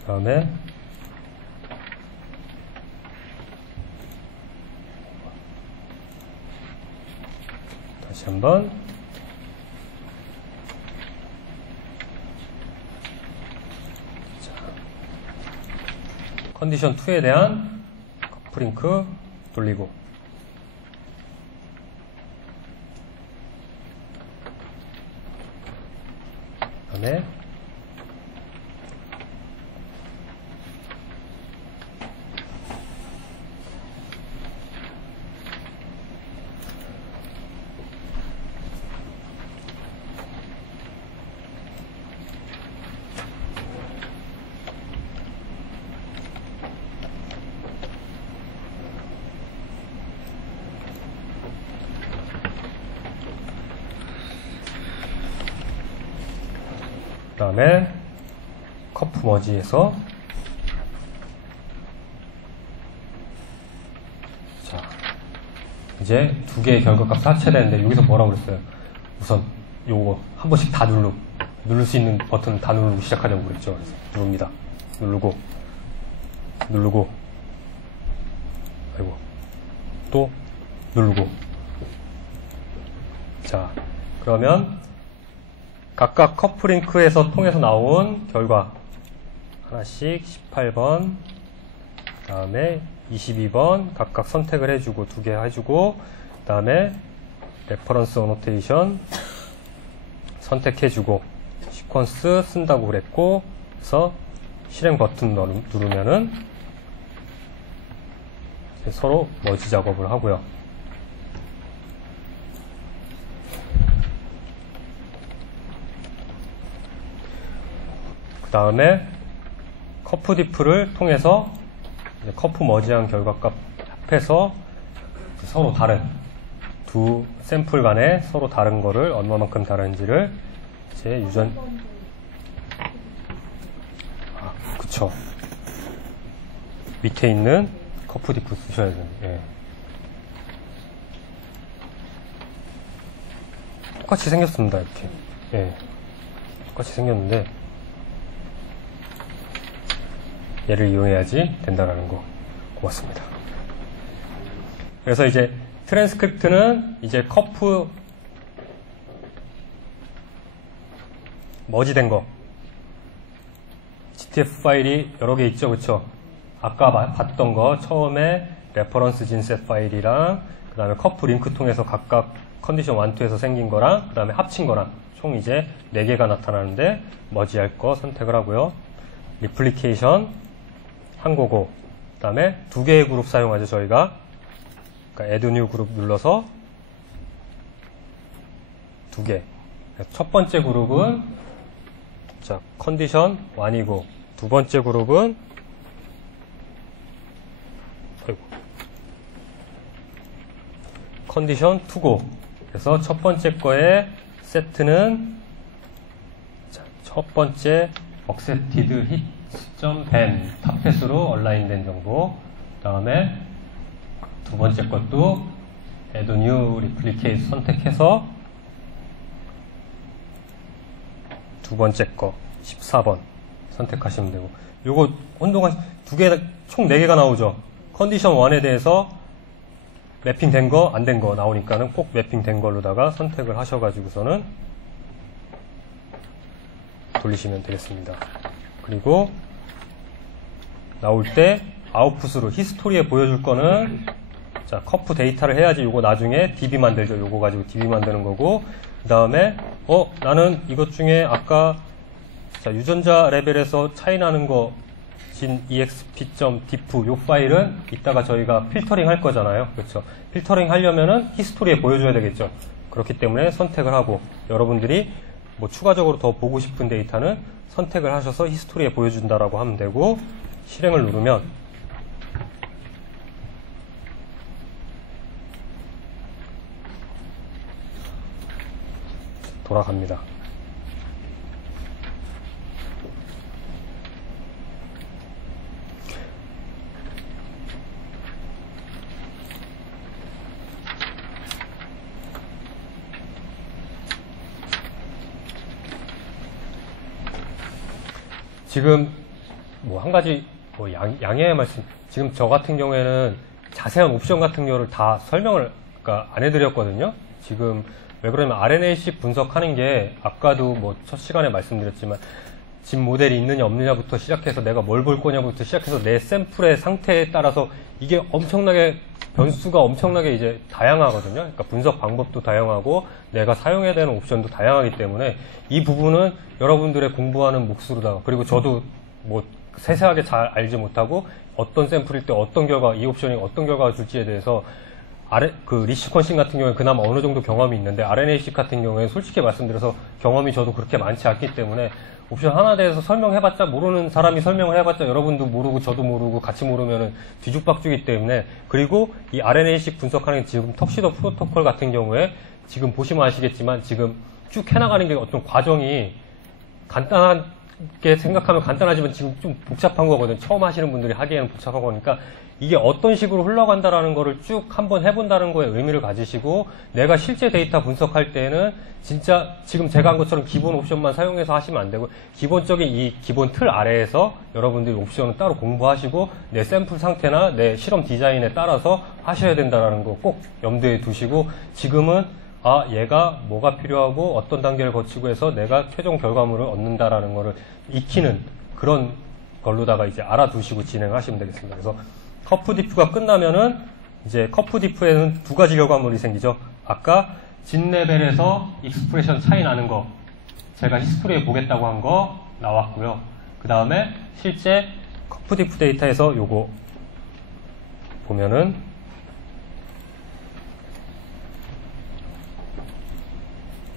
그 다음에 다시 한번 컨디션 2에 대한 커프링크 돌리고 그다음에 커프머지에서 이제 두 개의 결과값을 합쳐야 되는데 여기서 뭐라고 그랬어요? 우선 요거 한 번씩 다 누를 수 있는 버튼을 다 누르고 시작하자고 그랬죠. 그래서 누릅니다. 누르고 아이고 또 누르고. 자, 그러면 각각 커플링크에서 통해서 나온 결과 하나씩 18번 그 다음에 22번 각각 선택을 해주고 두 개 해주고 그 다음에 레퍼런스 어노테이션 선택해주고 시퀀스 쓴다고 그랬고 그래서 실행 버튼 누르면은 서로 머지 작업을 하고요. 그 다음에 커프 디프를 통해서 커프 머지한 결과값 합해서 서로 다른 두 샘플 간에 서로 다른 거를 얼마만큼 다른지를 이제 그쵸. 밑에 있는 커프 디프 쓰셔야 돼요. 예. 똑같이 생겼습니다. 이렇게. 예. 똑같이 생겼는데 얘를 이용해야지 된다라는 거. 고맙습니다. 그래서 이제 트랜스크립트는 이제 커프 머지된 거 GTF 파일이 여러 개 있죠, 그쵸? 아까 봤던 거 처음에 레퍼런스 진셋 파일이랑 그 다음에 커프 링크 통해서 각각 컨디션 1, 2에서 생긴 거랑 그 다음에 합친 거랑 총 이제 4개가 나타나는데 머지할 거 선택을 하고요. 리플리케이션 한 거고 그 다음에 2개의 그룹 사용하죠, 저희가. 그러니까 add new 그룹 눌러서 2개. 첫 번째 그룹은 자, 컨디션 1이고 두 번째 그룹은 컨디션 2고 그래서 첫 번째 거의 세트는 자, 첫 번째 accepted hit.ban 탑펫으로 얼라인된 정보 그 다음에 두 번째 것도 add new replicate 선택해서 두 번째 거 14번 선택하시면 되고 요거 혼동한 총 4개가 나오죠. 컨디션 1에 대해서 매핑 된 거, 안 된 거 나오니까는 꼭 매핑 된 걸로다가 선택을 하셔가지고서는 돌리시면 되겠습니다. 그리고 나올 때 아웃풋으로 히스토리에 보여줄 거는 자, 커프 데이터를 해야지 요거 나중에 DB 만들죠. 요거 가지고 DB 만드는 거고 그 다음에 나는 이것 중에 아까 자, 유전자 레벨에서 차이 나는 거 exp.diff 요 파일은 이따가 저희가 필터링 할 거잖아요. 그렇죠? 필터링 하려면은 히스토리에 보여줘야 되겠죠. 그렇기 때문에 선택을 하고 여러분들이 뭐 추가적으로 더 보고 싶은 데이터는 선택을 하셔서 히스토리에 보여준다라고 하면 되고 실행을 누르면 돌아갑니다. 지금 뭐 한 가지 뭐 양해의 말씀. 지금 저 같은 경우에는 자세한 옵션 같은 경우를 다 설명을 그러니까 안 해드렸거든요. 지금 왜 그러냐면 RNA-seq 분석하는 게 아까도 뭐 첫 시간에 말씀드렸지만 집 모델이 있느냐 없느냐부터 시작해서 내가 뭘 볼 거냐부터 시작해서 내 샘플의 상태에 따라서 이게 엄청나게 변수가 엄청나게 이제 다양하거든요. 그러니까 분석 방법도 다양하고 내가 사용해야 되는 옵션도 다양하기 때문에 이 부분은 여러분들의 공부하는 몫으로다가 그리고 저도 뭐 세세하게 잘 알지 못하고 어떤 샘플일 때 어떤 결과 이 옵션이 어떤 결과가 줄지에 대해서 그 리시퀀싱 같은 경우에 그나마 어느 정도 경험이 있는데 RNA-seq 같은 경우에 솔직히 말씀드려서 경험이 저도 그렇게 많지 않기 때문에 옵션 하나에 대해서 설명해봤자 모르는 사람이 설명을 해봤자 여러분도 모르고 저도 모르고 같이 모르면은 뒤죽박죽이기 때문에 그리고 이 RNA-seq 분석하는 지금 턱시도 프로토콜 같은 경우에 지금 보시면 아시겠지만 지금 쭉 해나가는 게 어떤 과정이 쉽게 생각하면 간단하지만 지금 좀 복잡한 거거든. 처음 하시는 분들이 하기에는 복잡한 거니까 이게 어떤 식으로 흘러간다라는 거를 쭉 한번 해본다는 거에 의미를 가지시고 내가 실제 데이터 분석할 때는 진짜 지금 제가 한 것처럼 기본 옵션만 사용해서 하시면 안 되고 기본적인 이 기본 틀 아래에서 여러분들이 옵션을 따로 공부하시고 내 샘플 상태나 내 실험 디자인에 따라서 하셔야 된다는 거 꼭 염두에 두시고 지금은 얘가 뭐가 필요하고 어떤 단계를 거치고 해서 내가 최종 결과물을 얻는다라는 거를 익히는 그런 걸로다가 이제 알아두시고 진행하시면 되겠습니다. 그래서 커프 디프가 끝나면은 이제 커프 디프에는 두 가지 결과물이 생기죠. 아까 진 레벨에서 익스프레션 차이 나는 거 제가 히스토리에 보겠다고 한 거 나왔고요. 그 다음에 실제 커프 디프 데이터에서 요거 보면은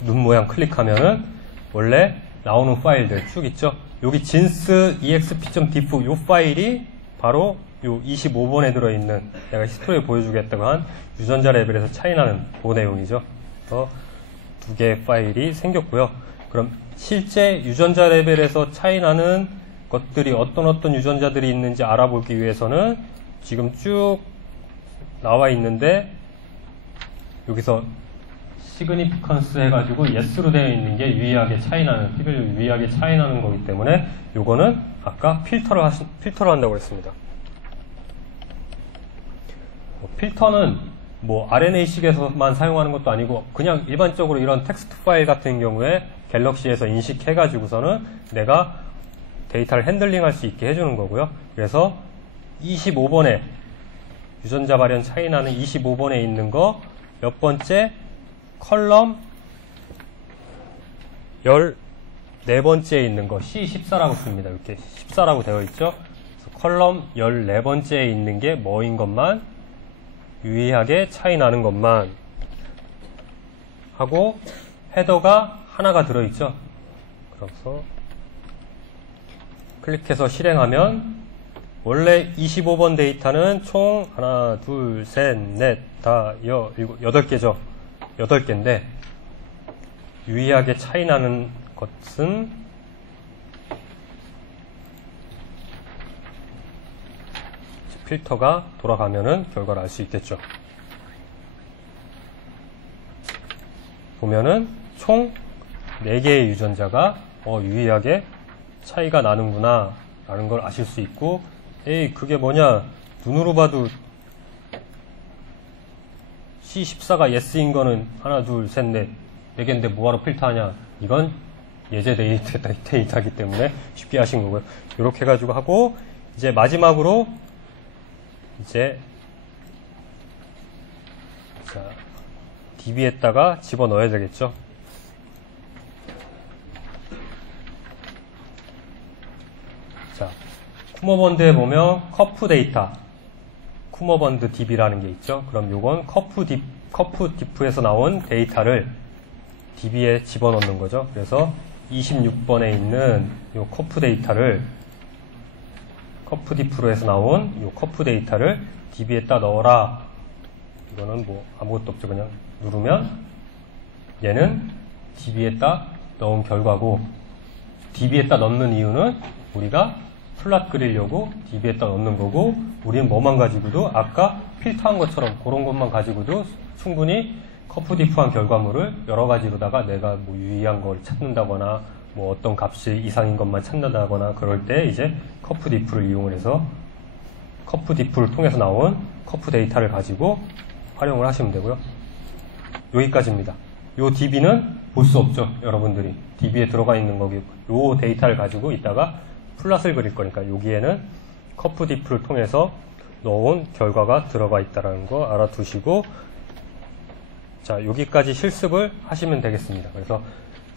눈 모양 클릭하면은 원래 나오는 파일들 쭉 있죠. 여기 진스 exp.diff 요 파일이 바로 요 25번에 들어있는 내가 히스토리에 보여주겠다고 한 유전자 레벨에서 차이나는 그 내용이죠. 그래서 두 개의 파일이 생겼고요. 그럼 실제 유전자 레벨에서 차이나는 것들이 어떤 유전자들이 있는지 알아보기 위해서는 지금 쭉 나와 있는데 여기서 시그니피컨스 해가지고 yes로 되어 있는 게 유의하게 차이나는 p-value 유의하게 차이나는 거기 때문에 요거는 아까 필터를 한다고 했습니다. 필터는 뭐 RNA-식에서만 사용하는 것도 아니고 그냥 일반적으로 이런 텍스트 파일 같은 경우에 갤럭시에서 인식해가지고서는 내가 데이터를 핸들링할 수 있게 해주는 거고요. 그래서 25번에 유전자 발현 차이나는 25번에 있는 거 몇 번째 컬럼 14번째에 있는 거 C14라고 씁니다. 이렇게 14라고 되어 있죠. 그래서 컬럼 14번째에 있는 게 뭐인 것만 유의하게 차이 나는 것만 하고 헤더가 하나가 들어있죠. 그래서 클릭해서 실행하면 원래 25번 데이터는 총 하나, 둘, 셋, 넷, 다, 일곱, 8개죠. 8개인데 유의하게 차이 나는 것은 필터가 돌아가면은 결과를 알 수 있겠죠. 보면은 총 4개의 유전자가 유의하게 차이가 나는구나 라는 걸 아실 수 있고 에이 그게 뭐냐 눈으로 봐도 C14가 yes인 거는 하나 둘 셋 넷 4개인데 뭐하러 필터하냐 이건 예제 데이터이기 때문에 쉽게 하신 거고요. 이렇게 해가지고 하고 이제 마지막으로 이제 자 DB에다가 집어넣어야 되겠죠. 자 쿠머번드에 보면 커프 데이터 쿠머번드 DB라는 게 있죠. 그럼 요건 커프 디프에서 나온 데이터를 DB에 집어넣는 거죠. 그래서 26번에 있는 요 커프 데이터를 커프 디프로에서 나온 요 커프 데이터를 DB에다 넣어라. 이거는 뭐 아무것도 없죠. 그냥 누르면 얘는 DB에다 넣은 결과고 DB에다 넣는 이유는 우리가 플랫 그리려고 DB에다 넣는 거고 우리는 뭐만 가지고도 아까 필터한 것처럼 그런 것만 가지고도 충분히 커프 디프한 결과물을 여러 가지로다가 내가 뭐 유의한 걸 찾는다거나 뭐 어떤 값이 이상인 것만 찾는다거나 그럴 때 이제 커프 디프를 이용을 해서 커프 디프를 통해서 나온 커프 데이터를 가지고 활용을 하시면 되고요. 여기까지입니다. 요 DB는 볼 수 없죠. 여러분들이 DB에 들어가 있는 거기 요 데이터를 가지고 이따가 플랫을 그릴 거니까 여기에는 커프 디프를 통해서 넣은 결과가 들어가 있다는 거 알아두시고 자 여기까지 실습을 하시면 되겠습니다. 그래서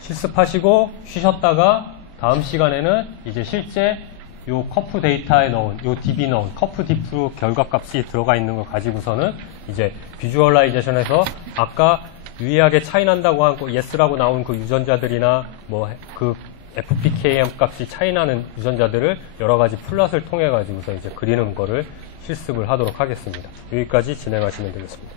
실습하시고 쉬셨다가 다음 시간에는 이제 실제 요 커프 데이터에 넣은 요 DB 넣은 커프 디프 결과값이 들어가 있는 걸 가지고서는 이제 비주얼라이제이션에서 아까 유의하게 차이 난다고 하고 yes라고 나온 그 유전자들이나 뭐 그 FPKM 값이 차이 나는 유전자들을 여러 가지 플랫을 통해 가지고서 이제 그리는 거를 실습을 하도록 하겠습니다. 여기까지 진행하시면 되겠습니다.